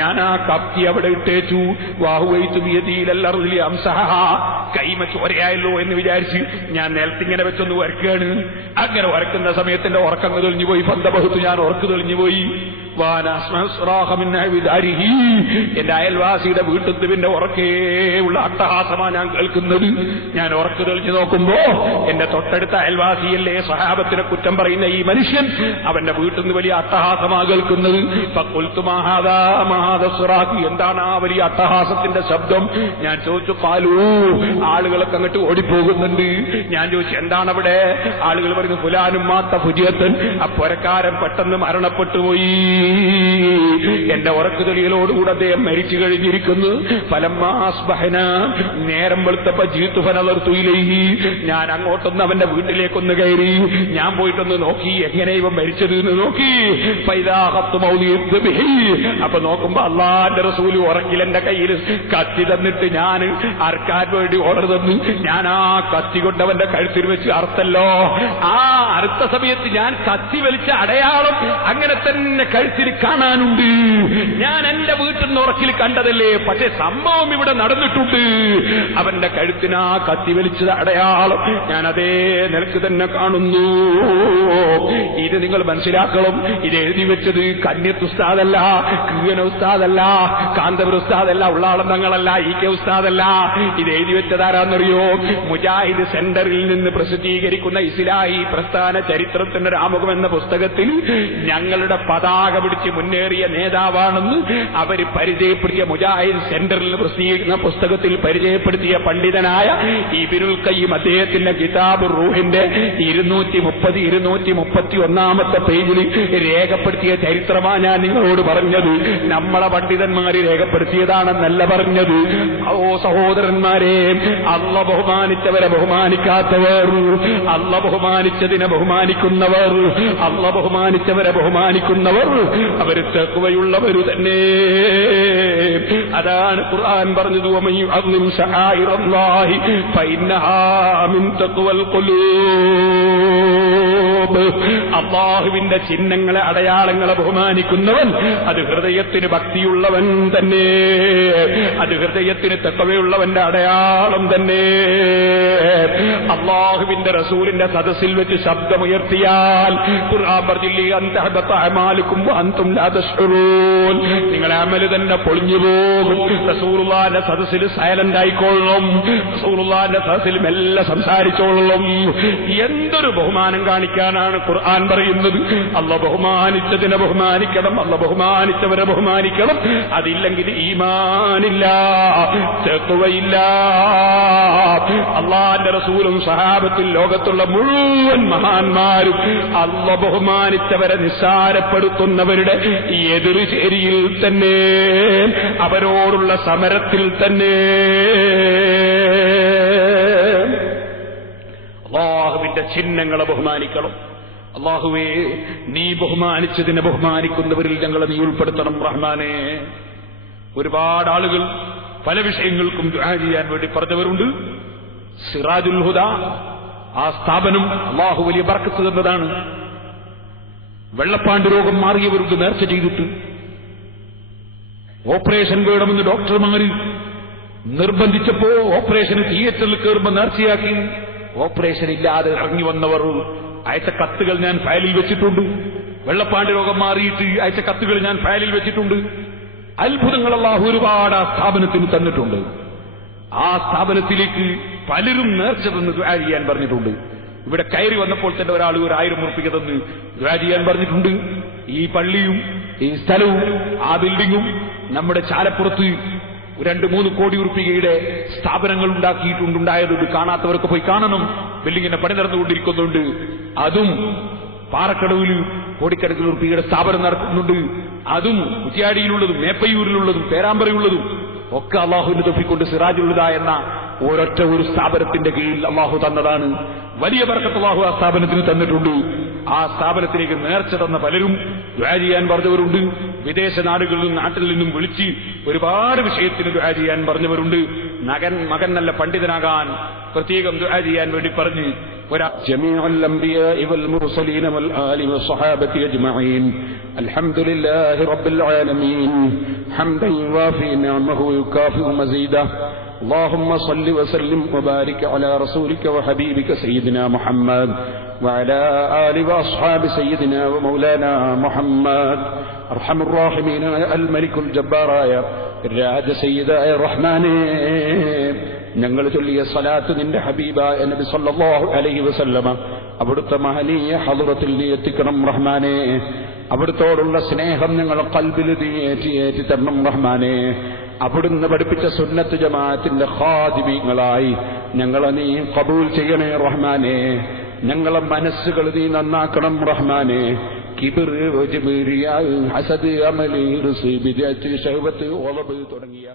ഞാൻ ആ കത്തി അവിടെ ഇട്ടേച്ചു. വാഹുവൈതു ബിയദീലൽ അംസഹ. കൈമ ചോരയായല്ലോ എന്ന് വിചാരിച്ച് ഞാൻ നിലത്തിങ്ങനെ വെച്ചൊന്ന് വരക്കുകയാണ്. അങ്ങനെ വരക്കുന്ന സമയത്തിന്റെ ഉറക്കം തെളിഞ്ഞു പോയി. ഫന്തബഹുത്തു. ഞാൻ ഉറക്ക് തെളിഞ്ഞു പോയി. എന്റെ അയൽവാസിയുടെ വീട്ടിൽ പിന്നെ ഉറക്കേ ഉള്ള അട്ടഹാസമാണ് ഞാൻ കേൾക്കുന്നത്. ഞാൻ ഉറക്ക് തെളിഞ്ഞു നോക്കുമ്പോ എന്റെ തൊട്ടടുത്ത അയൽവാസിയല്ലേ സഹാബത്തിനെ കുറ്റം പറയുന്ന ഈ മനുഷ്യൻ, അവന്റെ വീട്ടിൽ നിന്ന് വലിയ അട്ടഹാസമാ കേൾക്കുന്നത്. എന്താണ് ആ വലിയ അട്ടഹാസത്തിന്റെ ശബ്ദം? ഞാൻ ചോദിച്ചു. പാലൂ. ആളുകളൊക്കെ അങ്ങോട്ട് ഓടിപ്പോകുന്നുണ്ട്. ഞാൻ ചോദിച്ചു, എന്താണ് അവിടെ? ആളുകൾ പറയുന്നു, ഫുലാനും മാത്ത ഫുജിയത്തൻ. ആ പുരക്കാരൻ പെട്ടെന്ന് മരണപ്പെട്ടു പോയി. എന്റെ ഉറക്കുതെളിയലോടുകൂടെ അദ്ദേഹം മരിച്ചു കഴിഞ്ഞിരിക്കുന്നു. ഫലമ്മാസ്ബഹന, നേരം വെളുത്തപ്പ ജീത്തു ഫനദർതുയിലൈഹി, ഞാൻ അങ്ങോട്ടൊന്ന് അവന്റെ വീട്ടിലേക്കൊന്ന് കയറി. ഞാൻ പോയിട്ടൊന്ന് നോക്കി എങ്ങനെ ഇവൻ മരിച്ചത് എന്ന് നോക്കി. അപ്പൊ നോക്കുമ്പോ അള്ളാന്റെ റസൂല് ഉറക്കിൽ എന്റെ കയ്യിൽ കത്തി തന്നിട്ട് ഞാൻ അറക്കാൻ വേണ്ടി ഓർഡർ തന്നു. ഞാൻ ആ കത്തി കൊണ്ട് അവന്റെ കഴുത്തിൽ വെച്ച് അറുത്തല്ലോ. ആ അറുത്ത സമയത്ത് ഞാൻ കത്തി വലിച്ച അടയാളം അങ്ങനെ തന്നെ കഴുത്തിൽ കാണാനുണ്ട്. ഞാൻ എന്റെ വീട്ടിൽ നിന്ന് ഉറക്കിൽ കണ്ടതല്ലേ, പക്ഷെ സംഭവം ഇവിടെ നടന്നിട്ടുണ്ട്. അവന്റെ കഴുത്തിന് ആ കത്തി വലിച്ചത് അടയാളം ഞാൻ അതേ നിലക്ക് തന്നെ കാണുന്നു. ഇത് നിങ്ങൾ മനസ്സിലാക്കണം. ഇത് എഴുതി വെച്ചത് കന്യത്ത് ഉസ്താദല്ല, കീവന ഉസ്താദല്ല, കാന്തപുര ഉസ്താദല്ല, ഉള്ളാളം തങ്ങളല്ല, ഇ കെ ഉസ്താദല്ല. ഇത് എഴുതി വെച്ചതാരാന്നറിയോ? മുജാഹിദ് സെന്ററിൽ നിന്ന് പ്രസിദ്ധീകരിക്കുന്ന ഇസ്ലാഹി പ്രസ്ഥാന ചരിത്രത്തിന്റെ രാമുഖം എന്ന പുസ്തകത്തിൽ ഞങ്ങളുടെ പതാക പിടിച്ച് മുന്നേറിയ നേതാവാണെന്ന് അവർ പരിചയപ്പെടുത്തിയ, മുജാഹിദ് സെന്ററിൽ പ്രസിദ്ധീകരിക്കുന്ന പുസ്തകത്തിൽ പരിചയപ്പെടുത്തിയ പണ്ഡിതനായ ഇബ്നുൽ ഖയ്യിം അദ്ദേഹത്തിന്റെ കിതാബ് റൂഹിന്റെ 231 പേജിൽ രേഖപ്പെടുത്തിയ ചരിത്രമാണ് ഞാൻ നിങ്ങളോട് പറഞ്ഞത്. നമ്മളെ പണ്ഡിതന്മാര് രേഖപ്പെടുത്തിയതാണെന്നല്ല പറഞ്ഞത്. ഓ സഹോദരന്മാരെ, അള്ള ബഹുമാനിച്ചവരെ ബഹുമാനിക്കാത്തവർ, അള്ള ബഹുമാനിച്ചതിനെ ബഹുമാനിക്കുന്നവർ, അള്ള ബഹുമാനിച്ചവരെ ബഹുമാനിക്കുന്നവർ അവർ തഖ്വയുള്ളവർ തന്നെ. അതാണ് ഖുർആൻ പറഞ്ഞത്, വമൻ യുഅദ്ദിം ശആയിറല്ലാഹി ഫഇന്നഹാ മിൻ തഖ്വൽ ഖുലൂബ്. അല്ലാഹുവിന്റെ ചിഹ്നങ്ങളെ അടയാളങ്ങളെ ബഹുമാനിക്കുന്നവൻ അത് ഹൃദയത്തിന് ഭക്തിയുള്ളവൻ തന്നെ, അത് ഹൃദയത്തിന് തഖ്വയുള്ളവന്റെ അടയാളം തന്നെ. അല്ലാഹുവിന്റെ റസൂലിന്റെ സദസ്സിൽ വെച്ച് ശബ്ദമുയർത്തിയാൽ ഖുർആൻ പറഞ്ഞില്ലേ, അൻതഹബത അമാലുക്കും വഅൻതും ലാ തശ്ഉറൂൻ, നിങ്ങളുടെ അമല് തന്നെ പൊളിഞ്ഞു പോകും. റസൂലുള്ളാഹിന്റെ സദസ്സിൽ സൈലന്റ് ആയിക്കൊള്ളും, റസൂലുള്ളാഹിന്റെ സദസ്സിൽ മെല്ലെ സംസാരിച്ചോളും. എന്തൊരു ബഹുമാനം കാണിക്കാനാണ് ഖുർആൻ പറയുന്നത്. അല്ലാഹു ബഹുമാനിച്ചതിനെ ബഹുമാനിക്കണം, അല്ലാഹു ബഹുമാനിച്ചവരെ ബഹുമാനിക്കണം. അതില്ലെങ്കിൽ ഈമാനില്ല, തഖ്വയില്ല. അല്ലാഹുവിന്റെ റസൂലും സഹാബത്തും ലോകത്തുള്ള മുഴുവൻ മഹാന്മാരും അല്ലാഹു ബഹുമാനിച്ചവരെ നിസ്സാരപ്പെടുത്തുന്നവരുടെ എതിർചേരിയിൽ തന്നെ, അവരോടുള്ള സമരത്തിൽ തന്നെ. അല്ലാഹുവിന്റെ ചിഹ്നങ്ങളെ ബഹുമാനിക്കണം. അല്ലാഹുവേ, നീ ബഹുമാനിച്ചതിനെ ബഹുമാനിക്കുന്നവരിൽ ഞങ്ങളെ നീ ഉൾപ്പെടുത്തണം റഹ്മാനെ. ഒരുപാട് ആളുകൾ പല വിഷയങ്ങൾക്കും ദുആ ചെയ്യാൻ വേണ്ടി പറഞ്ഞവരുണ്ട്. സിറാജുൽ ഹുദ ആ സ്ഥാപനം അല്ലാഹു വലിയ ബർക്കത്ത് തന്നതാണ്. വെള്ളപ്പാണ്ട് രോഗം മാറിയവർക്ക് നേർച്ച ചെയ്തിട്ട് ഓപ്പറേഷൻ വേണമെന്ന് ഡോക്ടർമാര് നിർബന്ധിച്ചപ്പോ ഓപ്പറേഷന് തിയേറ്ററിൽ കയറുമ്പോൾ നേർച്ചയാക്കി ഓപ്പറേഷൻ ഇല്ലാതെ ഇറങ്ങി വന്നവർ അയച്ച കത്തുകൾ ഞാൻ ഫയലിൽ വെച്ചിട്ടുണ്ട്. വെള്ളപ്പാണ്ട് രോഗം മാറിയിട്ട് അയച്ച കത്തുകൾ ഞാൻ ഫയലിൽ വെച്ചിട്ടുണ്ട്. അത്ഭുതങ്ങൾ അല്ലാഹു ഒരുപാട് ആ സ്ഥാപനത്തിന് തന്നിട്ടുണ്ട്. ആ സ്ഥാപനത്തിലേക്ക് പലരും നേർച്ച തന്ന് ദുആ ചെയ്യാൻ പറഞ്ഞിട്ടുണ്ട്. ഇവിടെ കയറി വന്നപ്പോൾ തന്നെ ഒരാൾ 1000 ഉറുപ്പിക തന്ന് ദുആ ചെയ്യാൻ പറഞ്ഞിട്ടുണ്ട്. ഈ പള്ളിയും ഈ സ്ഥലവും ആ ബിൽഡിങ്ങും നമ്മുടെ ചാലപ്പുറത്ത് 2-3 കോടി ഉറുപ്പികയുടെ സ്ഥാപനങ്ങൾ ഉണ്ടാക്കിയിട്ടുണ്ടായത് കാണാത്തവർക്ക് പോയി കാണണം. ബിൽഡിങ്ങിന്റെ പണി നടന്നുകൊണ്ടിരിക്കുന്നുണ്ട്. അതും പാറക്കടവിൽ കോടിക്കണക്കിന് ഉറുപ്പികയുടെ സ്ഥാപനം നടത്തുന്നുണ്ട്. അതും കുറ്റ്യാടിയിലുള്ളതും മേപ്പയൂരിലുള്ളതും പേരാമ്പ്രയുള്ളതും ഒക്കെ അള്ളാഹുവിന്റെ തൊപ്പിക്കൊണ്ട് സിറാജുൽ എന്ന ഒരൊറ്റ ഒരു സ്ഥാപനത്തിന്റെ കീഴിൽ അള്ളാഹു തന്നതാണ്. വലിയ ബർക്കത്ത് അള്ളാഹു ആ സ്ഥാപനത്തിന് തന്നിട്ടുണ്ട്. ആ സ്ഥാപനത്തിലേക്ക് നേർച്ച തന്ന പലരും ദുആ ചെയ്യാൻ പറഞ്ഞവരുണ്ട്. വിദേശ നാടുകളിൽ നിന്നും നാട്ടിൽ നിന്നും വിളിച്ച് ഒരുപാട് വിഷയത്തിന് ദുആ ചെയ്യാൻ പറഞ്ഞവരുണ്ട്. മകൻ നല്ല പണ്ഡിതനാകാൻ പ്രത്യേകം ദുആ ചെയ്യാൻ വേണ്ടി പറഞ്ഞ് ജമീഉൽ അംബിയാഇ വൽ മുർസലീന വൽ ആലി വസ്സഹാബത്തി അജ്മഈൻ അൽഹംദുലില്ലാഹി റബ്ബിൽ ആലമീൻ ഹംദൻ യുവാഫി നിഅമഹു വയുകാഫിഉ മസീദ اللهم صل وسلم وبارك على رسولك وحبيبك سيدنا محمد وعلى آل وأصحاب سيدنا ومولانا محمد أرحم الراحمين الملك الجبار الراج سيد الرحمن ഞങ്ങൾ ചൊല്ലിയ സ്വലാത്ത് നിന്റെ ഹബീബായ നബി സല്ലല്ലാഹു അലൈഹി വസല്ലമ അവിടുത്തെ മഹനീയ ഹളറത്തിൽ നീ എത്തിക്കണം റഹ്മാനെ. അവിടുത്തോടുള്ള സ്നേഹം ഞങ്ങൾ ഖൽബിൽ നീ ഏറ്റി തരണം റഹ്മാനെ. അവിടുന്ന് പഠിപ്പിച്ച സുന്നത്ത് ജമാഅത്തിന്റെ ഖാദിമീങ്ങളായി ഞങ്ങളെ നീ ഖബൂൽ ചെയ്യണേ റഹ്മാനെ. ഞങ്ങളെ മനസ്സുകൾ നീ നന്നാക്കണം റഹ്മാനെ. കിബിർ, ഉജ്ബ്, റിയാ, ഹസദ്, അമല്, റുസ്, ബിദ്അത്ത്, ശഹവത്ത്, ഒളബ് തുടങ്ങിയ